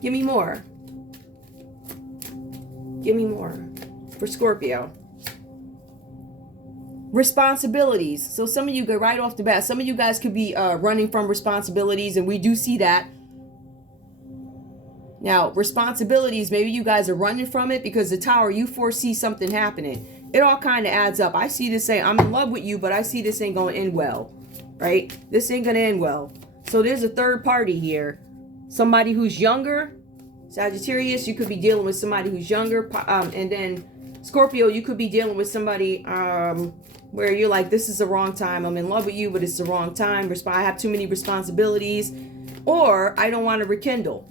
Give me more. Give me more for Scorpio. Responsibilities. So some of you go right off the bat. Some of you guys could be running from responsibilities, and we do see that. Now, responsibilities, maybe you guys are running from it because the Tower, you foresee something happening. It all kind of adds up. I see this saying, I'm in love with you, but I see this ain't going to end well, right? This ain't going to end well. So there's a third party here. Somebody who's younger. Sagittarius, you could be dealing with somebody who's younger. And then Scorpio, you could be dealing with somebody where you're like, this is the wrong time. I'm in love with you, but it's the wrong time. I have too many responsibilities. Or I don't want to rekindle.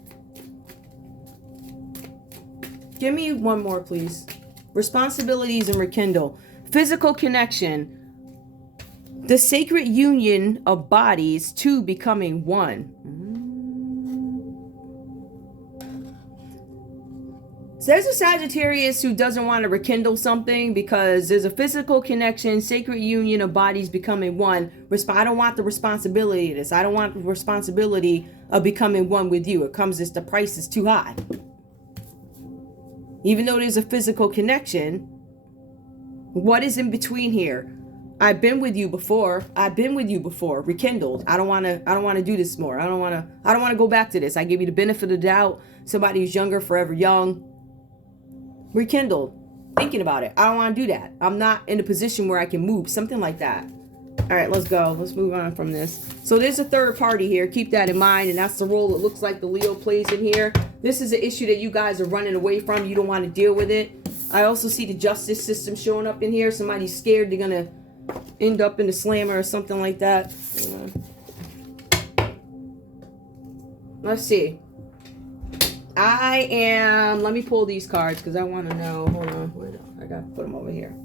Give me one more, please. Responsibilities and rekindle. Physical connection. The sacred union of bodies, two becoming one. So there's a Sagittarius who doesn't want to rekindle something because there's a physical connection, sacred union of bodies becoming one. I don't want the responsibility of this. I don't want the responsibility of becoming one with you. It comes as the price is too high. Even though there's a physical connection, what is in between here? I've been with you before. I've been with you before. Rekindled. I don't want to do this more. I don't want to go back to this. I give you the benefit of the doubt. Somebody who's younger, forever young. Rekindled. Thinking about it. I don't want to do that. I'm not in a position where I can move. Something like that. All right, let's go. Let's move on from this. So there's a third party here. Keep that in mind. And that's the role it looks like the Leo plays in here. This is an issue that you guys are running away from. You don't want to deal with it. I also see the justice system showing up in here. Somebody's scared they're going to end up in the slammer or something like that. Let's see. Let me pull these cards because I want to know. Hold on. I got to put them over here.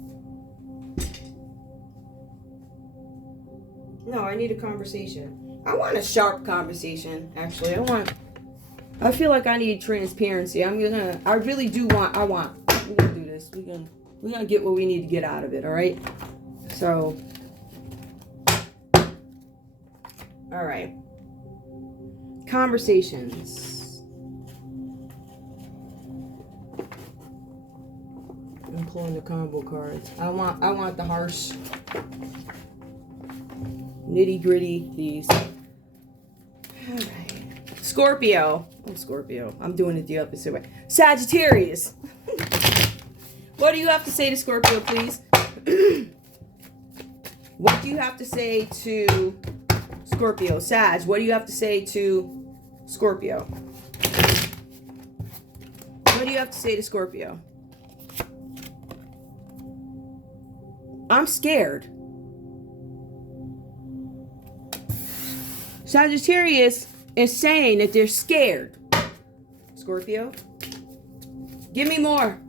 No, I need a conversation. I want a sharp conversation, actually. I feel like I need transparency. I really do want, we're going to do this. We're going to get what we need to get out of it, all right? So, all right. Conversations. I'm pulling the combo cards. I want the harsh, nitty gritty, please. All right. Scorpio. I'm Scorpio. I'm doing it the opposite way. Sagittarius. What do you have to say to Scorpio, please? What do you have to say to Scorpio? Sag, what do you have to say to Scorpio? What do you have to say to Scorpio? I'm scared. Sagittarius is saying that they're scared. Scorpio, give me more.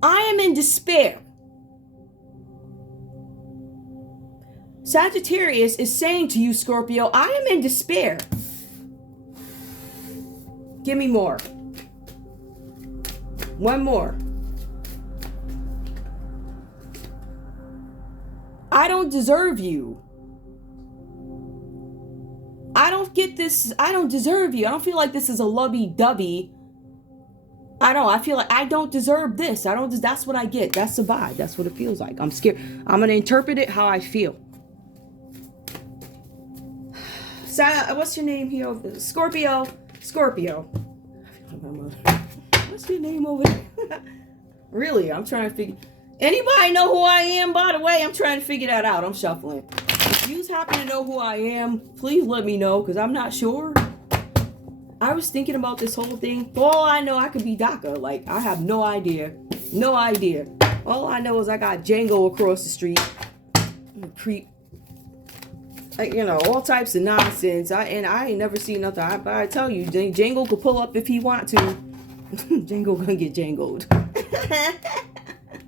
I am in despair. Sagittarius is saying to you, Scorpio, I am in despair. Give me more. One more. I don't deserve you. I don't get this. I don't deserve you. I don't feel like this is a lovey-dovey. I feel like I don't deserve this. That's what I get. That's the vibe. That's what it feels like. I'm scared. I'm going to interpret it how I feel. What's your name here? Scorpio. What's your name over there? Really, I'm trying to figure. Anybody know who I am, by the way? I'm trying to figure that out. I'm shuffling. If you happen to know who I am, please let me know, because I'm not sure. I was thinking about this whole thing. For all I know, I could be DACA. Like, I have no idea. No idea. All I know is I got Django across the street. Creep. Like, all types of nonsense. I ain't never seen nothing. But I tell you, Django could pull up if he want to. Django gonna get Djangoed.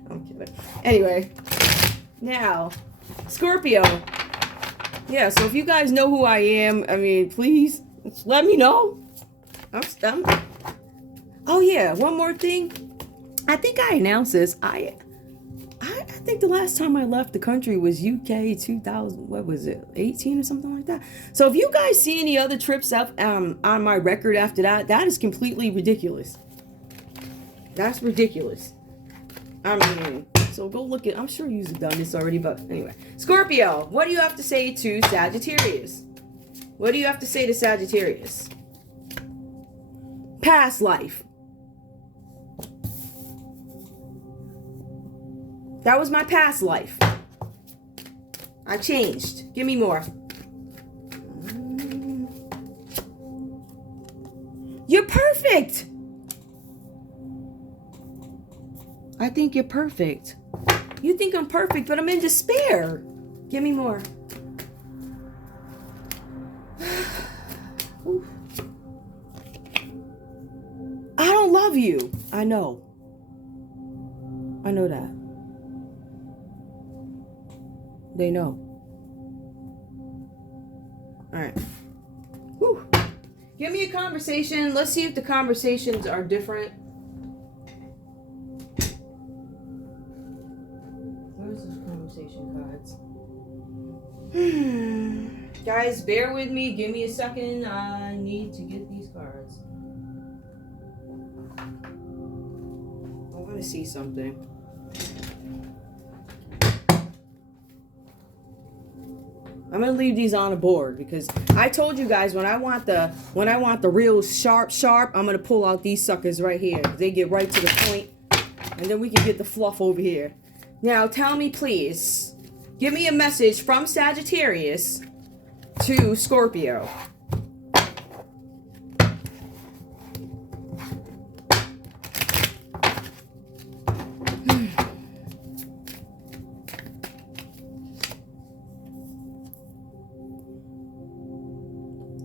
I'm kidding. Anyway. Now, Scorpio. Yeah, so if you guys know who I am, please let me know. Oh yeah, one more thing. I think I announced this. I think the last time I left the country was UK 2000. What was it? 18 or something like that. So if you guys see any other trips up on my record after that, that is completely ridiculous. That's ridiculous. So go look at. I'm sure you've done this already, but anyway. Scorpio, what do you have to say to Sagittarius? What do you have to say to Sagittarius? Past life. That was my past life. I changed. Give me more. You're perfect. I think you're perfect. You think I'm perfect, but I'm in despair. Give me more. I don't love you. I know. I know that. They know. All right. Whew. Give me a conversation. Let's see if the conversations are different. Where's those conversation cards? Guys, bear with me. Give me a second. I need to get these cards. I want to see something. I'm gonna leave these on the board because I told you guys when I want the real sharp, I'm gonna pull out these suckers right here. They get right to the point, and then we can get the fluff over here. Now, tell me, please, give me a message from Sagittarius to Scorpio.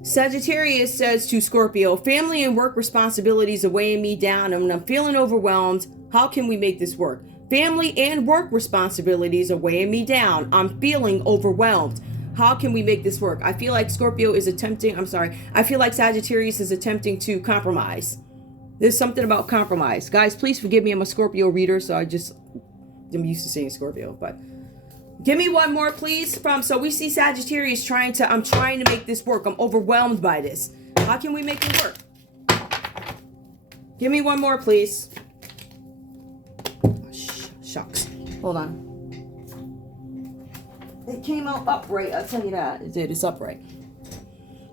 Sagittarius says to Scorpio, family and work responsibilities are weighing me down and I'm feeling overwhelmed. How can we make this work? Family and work responsibilities are weighing me down. I'm feeling overwhelmed. How can we make this work? I feel like Scorpio is attempting, I feel like Sagittarius is attempting to compromise. There's something about compromise. Guys, please forgive me. I'm a Scorpio reader, so I'm used to saying Scorpio, but give me one more, please. So we see Sagittarius I'm trying to make this work. I'm overwhelmed by this. How can we make it work? Give me one more, please. Oh, shucks. Hold on. It came out upright, I'll tell you that. It did, it's upright.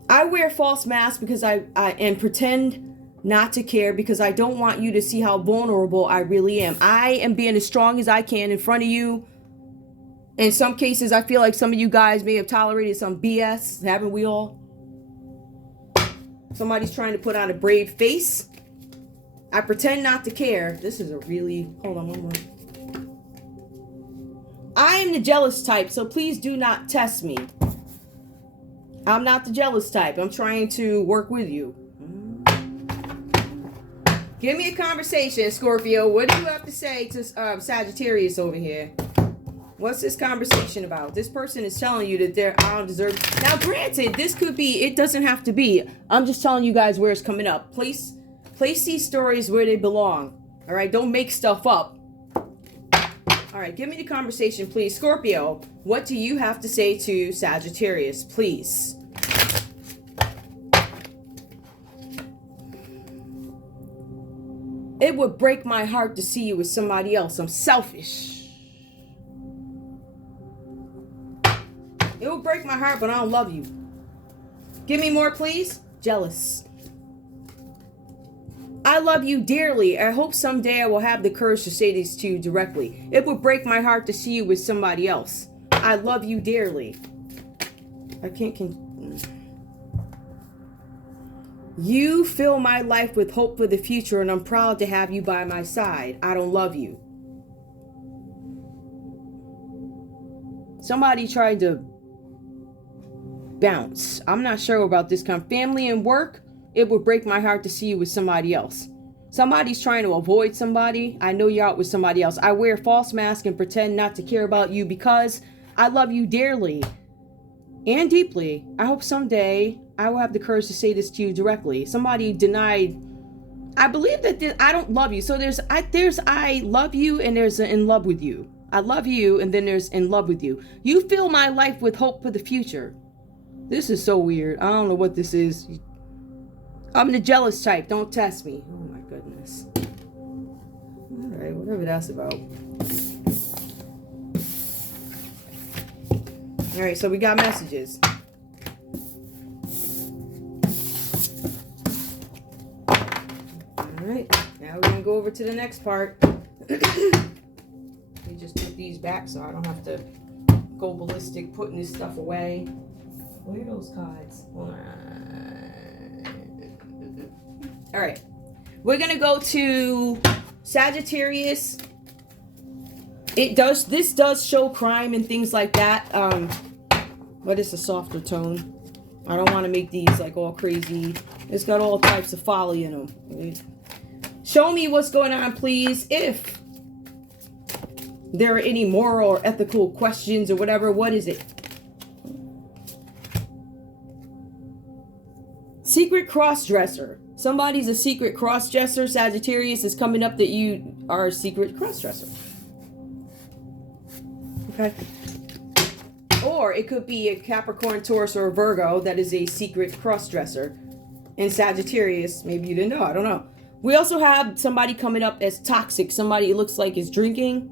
I wear false masks because and pretend not to care because I don't want you to see how vulnerable I really am. I am being as strong as I can in front of you. In some cases, I feel like some of you guys may have tolerated some BS, haven't we all? Somebody's trying to put on a brave face. I pretend not to care. This is a really... Hold on one more. I am the jealous type, so please do not test me. I'm not the jealous type. I'm trying to work with you. Give me a conversation, Scorpio. What do you have to say to Sagittarius over here? What's this conversation about? This person is telling you that I don't deserve... Now, granted, this could be... It doesn't have to be. I'm just telling you guys where it's coming up. Place these stories where they belong. All right? Don't make stuff up. All right, give me the conversation, please. Scorpio, what do you have to say to Sagittarius, please? It would break my heart to see you with somebody else. I'm selfish. It would break my heart, but I don't love you. Give me more, please. Jealous. I love you dearly. I hope someday I will have the courage to say this to you directly. It would break my heart to see you with somebody else. I love you dearly. I can't... You fill my life with hope for the future, and I'm proud to have you by my side. I don't love you. Somebody tried to bounce. I'm not sure about this kind of family and work. It would break my heart to see you with somebody else. Somebody's trying to avoid somebody. I know you're out with somebody else. I wear false mask and pretend not to care about you because I love you dearly and deeply. I hope someday I will have the courage to say this to you directly. Somebody denied. I believe that I don't love you. So there's I love you and there's in love with you. I love you and then there's in love with you. You fill my life with hope for the future. This is so weird. I don't know what this is. I'm the jealous type. Don't test me. Oh my goodness. All right, whatever that's about. All right, so we got messages. All right, now we're going to go over to the next part. Let me just put these back so I don't have to go ballistic putting this stuff away. Where are those cards? All right, we're gonna go to Sagittarius. This does show crime and things like that. But it's a softer tone. I don't want to make these like all crazy. It's got all types of folly in them. Okay? Show me what's going on, please. If there are any moral or ethical questions or whatever, what is it? Secret cross-dresser. Somebody's a secret cross-dresser. Sagittarius is coming up that you are a secret cross-dresser. Okay. Or it could be a Capricorn, Taurus, or a Virgo that is a secret cross-dresser. And Sagittarius, maybe you didn't know, I don't know. We also have somebody coming up as toxic. Somebody it looks like is drinking.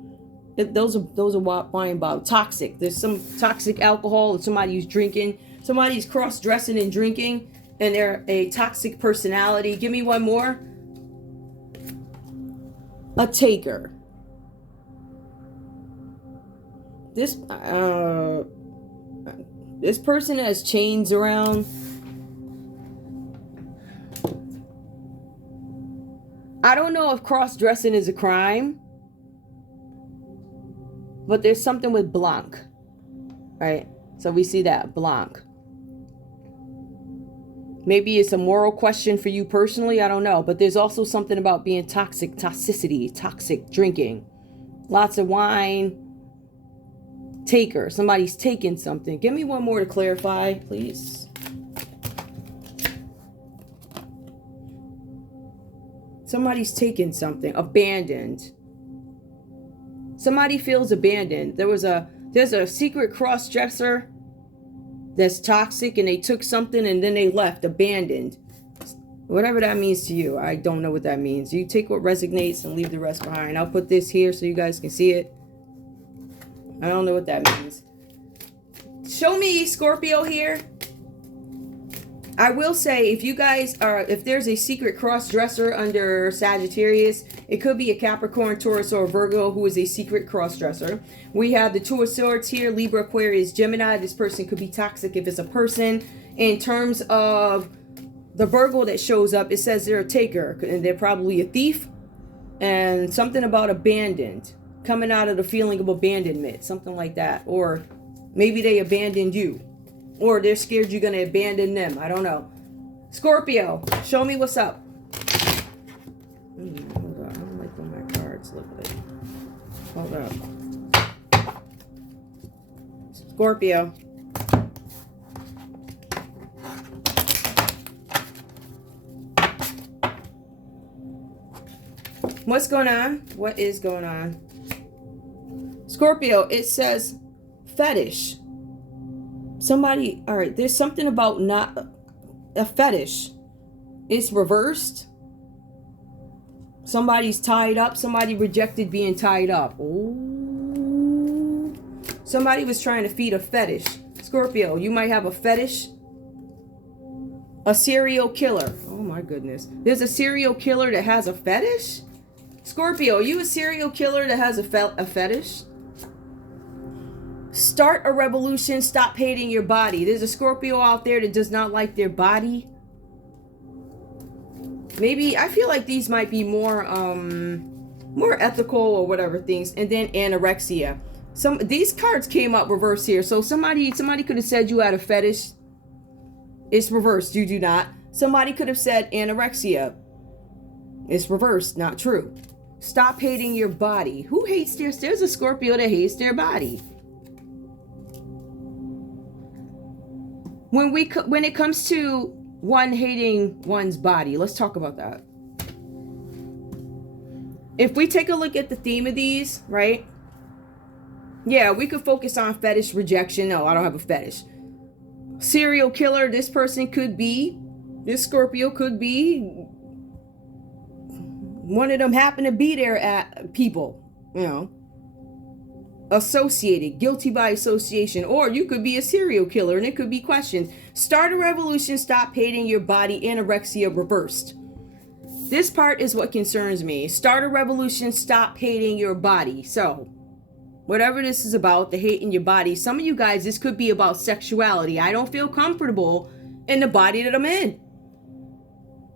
Those are wine bottles. Toxic. There's some toxic alcohol and somebody who's drinking. Somebody's cross-dressing and drinking, and they're a toxic personality. Give me one more. A taker. This person has chains around. I don't know if cross-dressing is a crime, but there's something with blanc, right? So we see that, blanc. Maybe it's a moral question for you personally, I don't know. But there's also something about being toxic, toxicity, toxic drinking. Lots of wine. Taker, somebody's taking something. Give me one more to clarify, please. Somebody's taking something. Abandoned. Somebody feels abandoned. There's a secret cross-dresser that's toxic, and they took something and then they left. Abandoned. Whatever that means to you, I don't know what that means. You take what resonates and leave the rest behind. I'll put this here so you guys can see it. I don't know what that means. Show me Scorpio here. I will say, if there's a secret cross-dresser under Sagittarius, it could be a Capricorn, Taurus, or Virgo who is a secret cross-dresser. We have the Two of Swords here, Libra, Aquarius, Gemini. This person could be toxic if it's a person. In terms of the Virgo that shows up, it says they're a taker, and they're probably a thief. And something about abandoned, coming out of the feeling of abandonment, something like that. Or maybe they abandoned you. Or they're scared you're going to abandon them. I don't know. Scorpio, show me what's up. Hold on. I don't like when my cards look like. Hold up. Scorpio. What's going on? What is going on? Scorpio, it says fetish. Somebody, all right, there's something about not a fetish. It's reversed. Somebody's tied up. Somebody rejected being tied up. Ooh. Somebody was trying to feed a fetish. Scorpio, you might have a fetish. A serial killer. Oh my goodness. There's a serial killer that has a fetish? Scorpio, are you a serial killer that has a fetish? Start a revolution. Stop hating your body. There's a Scorpio out there that does not like their body. Maybe, I feel like these might be more ethical or whatever things. And then anorexia. These cards came up reversed here. So somebody could have said you had a fetish. It's reversed. You do not. Somebody could have said anorexia. It's reversed. Not true. Stop hating your body. Who hates there's a Scorpio that hates their body. When it comes to one hating one's body, let's talk about that. If we take a look at the theme of these, right? Yeah, we could focus on fetish, rejection. No, I don't have a fetish. Serial killer, this Scorpio could be one of them happen to be there at people, associated, guilty by association. Or you could be a serial killer, and it could be questions. Start a revolution. Stop hating your body. Anorexia reversed. This part is what concerns me. Start a revolution. Stop hating your body. So whatever this is about, the hate in your body, some of you guys, this could be about sexuality. I don't feel comfortable in the body that I'm in.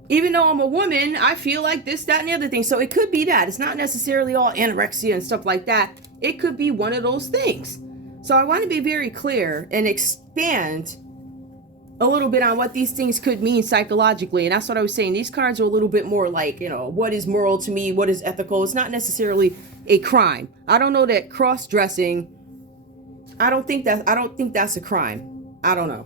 Even though I'm a woman, I feel like this, that, and the other thing. So it could be that. It's not necessarily all anorexia and stuff like that. It could be one of those things. So I want to be very clear and expand a little bit on what these things could mean psychologically. And that's what I was saying. These cards are a little bit more like, what is moral to me? What is ethical? It's not necessarily a crime. I don't know that cross-dressing, I don't think that's a crime. I don't know.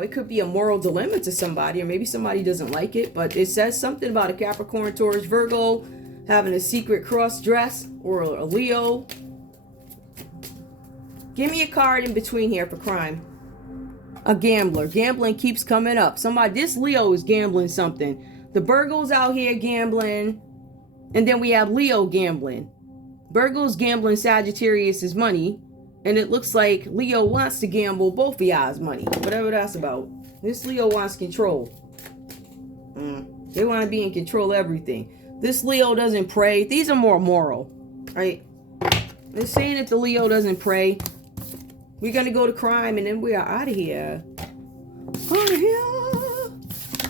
It could be a moral dilemma to somebody, or maybe somebody doesn't like it, but it says something about a Capricorn, Taurus, Virgo having a secret cross dress, or a Leo. Give me a card in between here for crime. A gambler. Gambling keeps coming up. This Leo is gambling something. The Virgo's out here gambling. And then we have Leo gambling. Virgo's gambling Sagittarius' money. And it looks like Leo wants to gamble both of y'all's money. Whatever that's about. This Leo wants control. They want to be in control of everything. This Leo doesn't pray. These are more moral. Right? They're saying that the Leo doesn't pray. We're going to go to crime and then we are out of here. Out of here.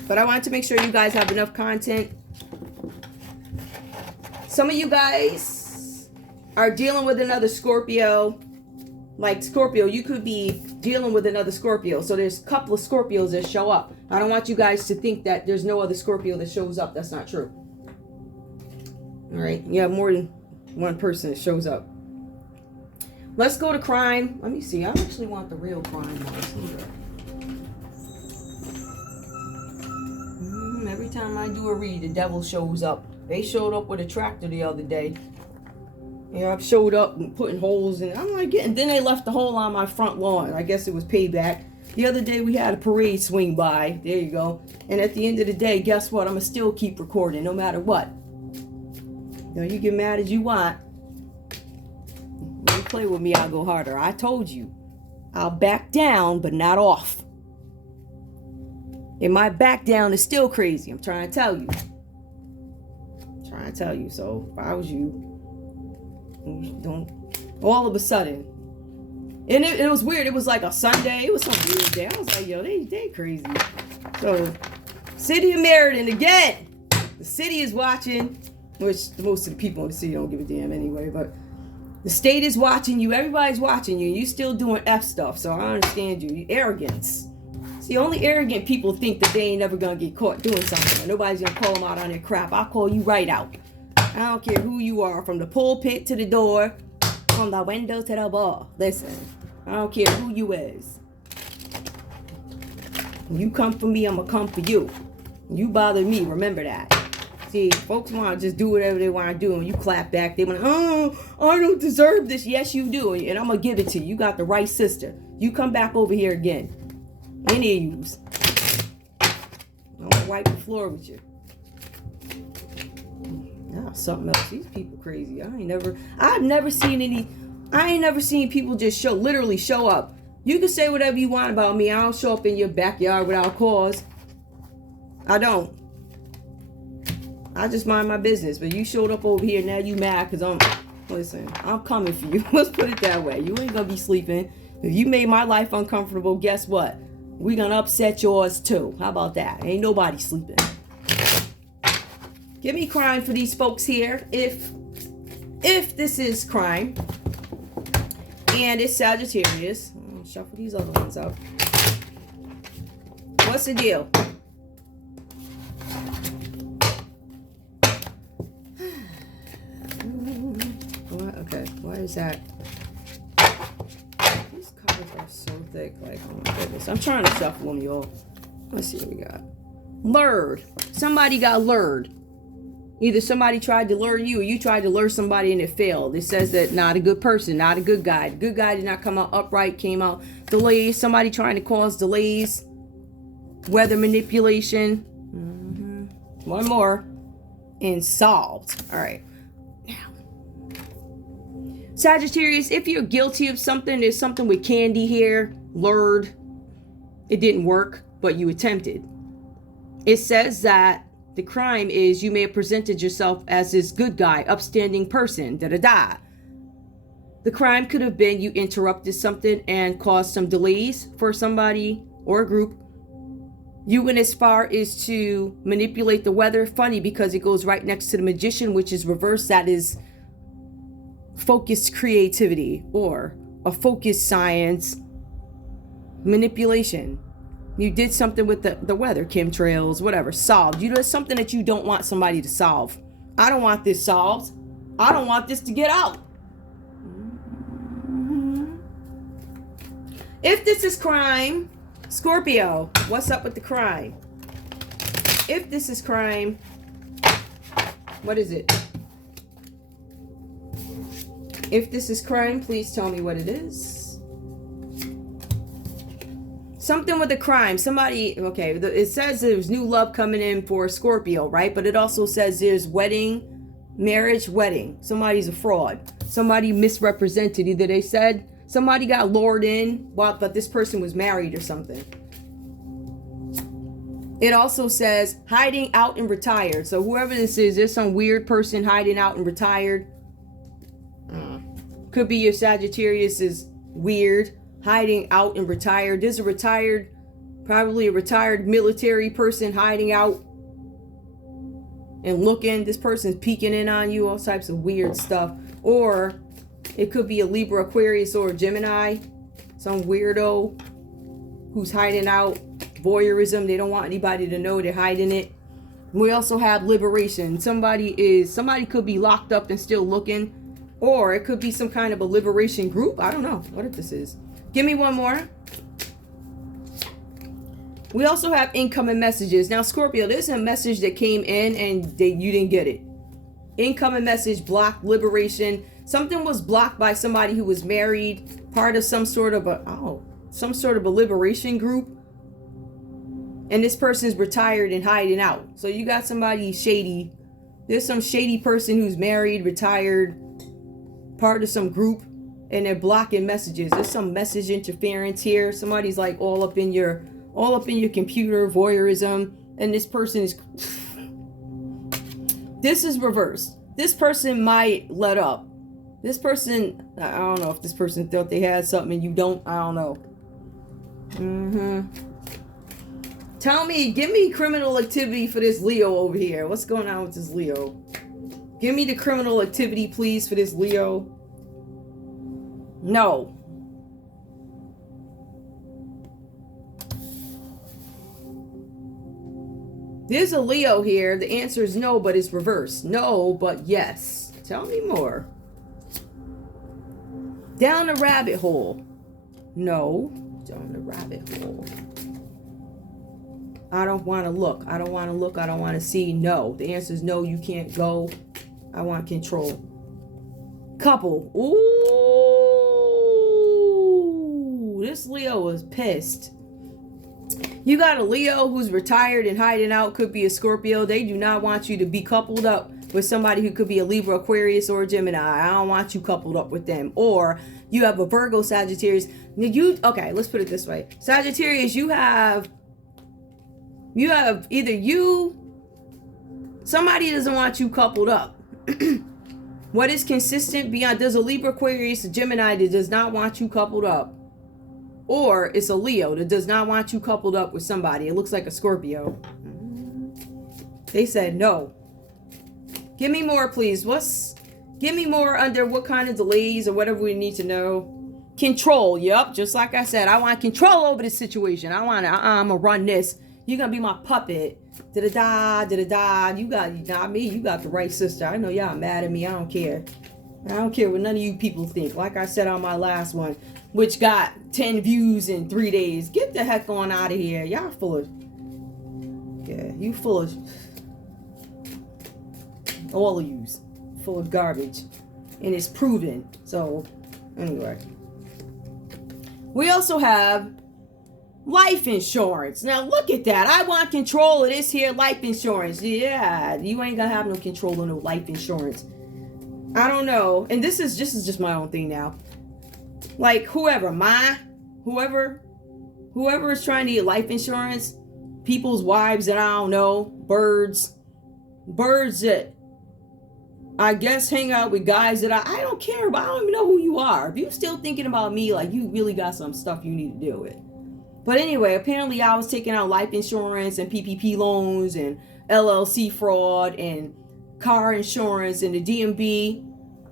But I wanted to make sure you guys have enough content. Some of you guys are dealing with another Scorpio. Like Scorpio, you could be dealing with another Scorpio. So there's a couple of Scorpios that show up. I don't want you guys to think that there's no other Scorpio that shows up. That's not true. All right. You have more than one person that shows up. Let's go to crime. Let me see. I actually want the real crime ones. Every time I do a read, the devil shows up. They showed up with a tractor the other day. Yeah, I've showed up and putting holes in. I'm like, and then they left the hole on my front lawn. I guess it was payback. The other day we had a parade swing by. There you go. And at the end of the day, guess what? I'm going to still keep recording no matter what. You know, you get mad as you want. When you play with me, I'll go harder. I told you. I'll back down, but not off. And my back down is still crazy. I'm trying to tell you. So if I was you, don't. All of a sudden. And it was weird. It was like a Sunday. It was some weird day. I was like, yo, they crazy. So, City of Meriden again. The city is watching. Which most of the people in the city don't give a damn anyway. But the state is watching you. Everybody's watching you. You still doing F stuff. So I understand you. Arrogance. See, only arrogant people think that they ain't never going to get caught doing something. And nobody's going to call them out on their crap. I'll call you right out. I don't care who you are. From the pulpit to the door. From the window to the bar. Listen. I don't care who you is. When you come for me, I'm going to come for you. When you bother me, remember that. See, folks want to just do whatever they want to do. And you clap back. They want to, oh, I don't deserve this. Yes, you do. And I'm going to give it to you. You got the right sister. You come back over here again. Any of yous. I'm going to wipe the floor with you. Now, something else. These people crazy. I've never seen people just literally show up. You can say whatever you want about me. I don't show up in your backyard without cause. I don't. I just mind my business. But you showed up over here. Now you mad because I'm coming for you. Let's put it that way. You ain't going to be sleeping. If you made my life uncomfortable, guess what? We're going to upset yours too. How about that? Ain't nobody sleeping. Give me crime for these folks here. If this is crime and it's Sagittarius, I'll shuffle these other ones out. What's the deal? Okay, why is that? These cards are so thick. Like, oh my goodness. I'm trying to shuffle them, y'all. Let's see what we got. Lured. Somebody got lured. Either somebody tried to lure you or you tried to lure somebody and it failed. It says that not a good person, not a good guy. The good guy did not come out upright, came out delays. Somebody trying to cause delays. Weather manipulation. One more. And solved. All right. Sagittarius, if you're guilty of something, there's something with candy here. Lured. It didn't work, but you attempted. It says that the crime is you may have presented yourself as this good guy, upstanding person, da-da-da. The crime could have been you interrupted something and caused some delays for somebody or a group. You went as far as to manipulate the weather. Funny because it goes right next to the magician, which is reverse. That is focused creativity or a focused science manipulation. You did something with the weather, chemtrails, whatever, solved. You did something that you don't want somebody to solve. I don't want this solved. I don't want this to get out. If this is crime, Scorpio, what's up with the crime? If this is crime, what is it? If this is crime, please tell me what it is. Something with a crime. Somebody, okay, it says there's new love coming in for Scorpio, right? But it also says there's marriage, wedding. Somebody's a fraud. Somebody misrepresented. Either they said somebody got lured in, but this person was married or something. It also says hiding out and retired. So whoever this is, there's some weird person hiding out and retired. Could be your Sagittarius is weird. Hiding out and retired. There's probably a retired military person hiding out and looking. This person's peeking in on you, all types of weird stuff. Or it could be a Libra, Aquarius, or a Gemini. Some weirdo who's hiding out. Voyeurism. They don't want anybody to know they're hiding it. We also have liberation. Somebody could be locked up and still looking. Or it could be some kind of a liberation group. I don't know what if this is. Give me one more. We also have incoming messages. Now, Scorpio, there's a message that came in and you didn't get it. Incoming message, blocked, liberation. Something was blocked by somebody who was married, part of some sort of a liberation group. And this person's retired and hiding out. So you got somebody shady. There's some shady person who's married, retired, part of some group. And they're blocking messages. There's some message interference here. Somebody's like all up in your computer, voyeurism, and this person is this is reversed. This person might let up. This person, I don't know if this person thought they had something and you don't. I don't know. Tell me, give me criminal activity for this Leo over here. What's going on with this Leo? Give me the criminal activity, please, for this Leo. No. There's a Leo here. The answer is no, but it's reversed. No, but yes. Tell me more. Down the rabbit hole. No. Down the rabbit hole. I don't want to look. I don't want to look. I don't want to see. No. The answer is no, you can't go. I want control. Couple. Ooh. This Leo is pissed. You got a Leo who's retired and hiding out. Could be a Scorpio. They do not want you to be coupled up with somebody who could be a Libra, Aquarius, or a Gemini. I don't want you coupled up with them. Or you have a Virgo, Sagittarius. Okay, let's put it this way. Sagittarius, you have either somebody doesn't want you coupled up. What is consistent beyond, there's a Libra, Aquarius, a Gemini that does not want you coupled up. Or it's a Leo that does not want you coupled up with somebody. It looks like a Scorpio. They said no. Give me more, please. Give me more under what kind of delays or whatever we need to know. Control. Yep. Just like I said, I want control over this situation. I'm going to run this. You're going to be my puppet. Da-da-da, da-da-da. You got, not me. You got the right sister. I know y'all mad at me. I don't care. I don't care what none of you people think. Like I said on my last one, which got 10 views in 3 days. Get the heck on out of here. Y'all full of... Yeah, you full of... All of yous. Full of garbage. And it's proven. So, anyway. We also have life insurance. Now, look at that. I want control of this here life insurance. Yeah, you ain't gonna have no control of no life insurance. I don't know. And this is just my own thing now. Like whoever is trying to get life insurance, people's wives that I don't know, birds that I guess hang out with guys that I don't care about. I don't even know who you are. If you're still thinking about me, like you really got some stuff you need to deal with. But anyway, apparently I was taking out life insurance and PPP loans and LLC fraud and car insurance, and the DMV,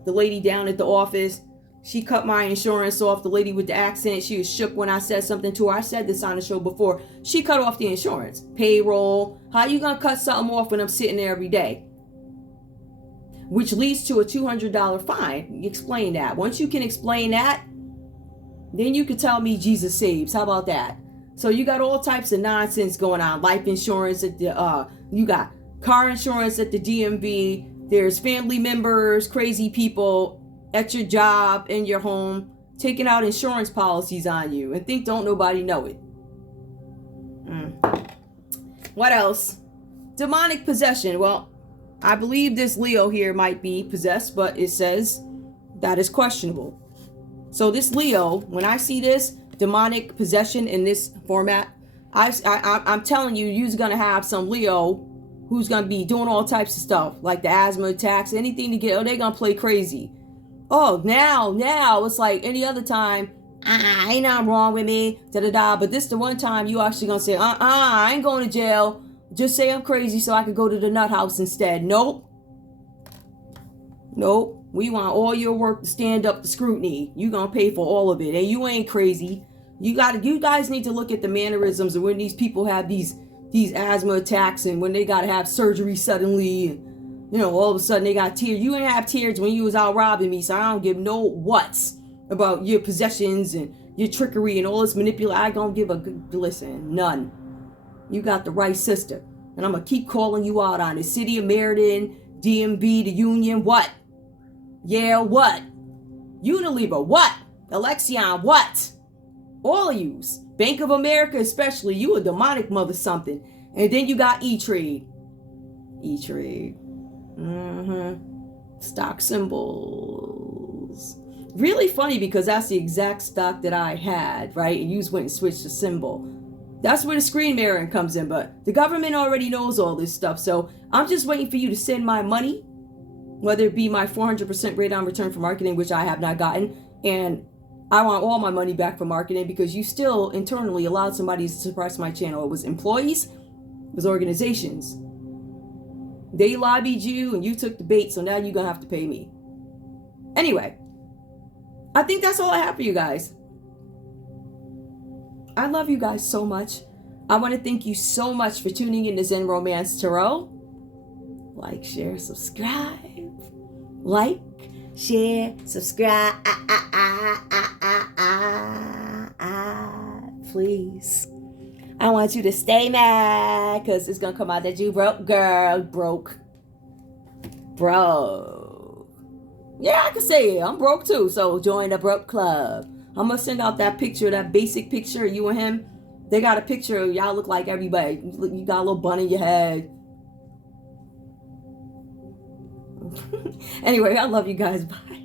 the lady down at the office, she cut my insurance off. The lady with the accent, she was shook when I said something to her. I said this on the show before. She cut off the insurance. Payroll. How you gonna cut something off when I'm sitting there every day? Which leads to a $200 fine. Explain that. Once you can explain that, then you can tell me Jesus saves. How about that? So you got all types of nonsense going on. Life insurance at the you got car insurance at the DMV. There's family members, crazy people at your job, in your home, taking out insurance policies on you and think don't nobody know it. What else? Demonic possession. Well, I believe this Leo here might be possessed, but it says that is questionable. So this Leo, when I see this demonic possession in this format, I'm telling you, you're going to have some Leo who's going to be doing all types of stuff, like the asthma attacks, anything to get, they're going to play crazy. Oh, now, it's like any other time, ain't nothing wrong with me, da-da-da, but this the one time you actually going to say, I ain't going to jail. Just say I'm crazy so I could go to the nut house instead. Nope. We want all your work to stand up to scrutiny. You gonna pay for all of it, and you ain't crazy. You guys need to look at the mannerisms of when these people have these asthma attacks, and when they gotta have surgery suddenly, and all of a sudden they got tears. You ain't have tears when you was out robbing me, so I don't give no whats about your possessions and your trickery and all this manipulation. I don't give a listen, none. You got the right sister, and I'm gonna keep calling you out on it. City of Meriden, DMV, the Union, what? Yeah, what? Unilever, what? Alexion, what? All of yous. Bank of America especially, you a demonic mother something. And then you got E-Trade. E-Trade. Stock symbols. Really funny because that's the exact stock that I had, right? And you went and switched the symbol. That's where the screen mirroring comes in, but the government already knows all this stuff. So I'm just waiting for you to send my money, whether it be my 400% rate on return for marketing, which I have not gotten, and I want all my money back for marketing because you still internally allowed somebody to suppress my channel. It was employees, it was organizations. They lobbied you and you took the bait, so now you're going to have to pay me. Anyway, I think that's all I have for you guys. I love you guys so much. I want to thank you so much for tuning in to Zen Romance Tarot. Like, share, subscribe. Like, share, subscribe. Please. I want you to stay mad because it's going to come out that you broke, girl. Broke. Yeah, I can say it. I'm broke too. So join the broke club. I'm going to send out that picture, that basic picture of you and him. They got a picture of y'all look like everybody. You got a little bun in your head. Anyway, I love you guys. Bye.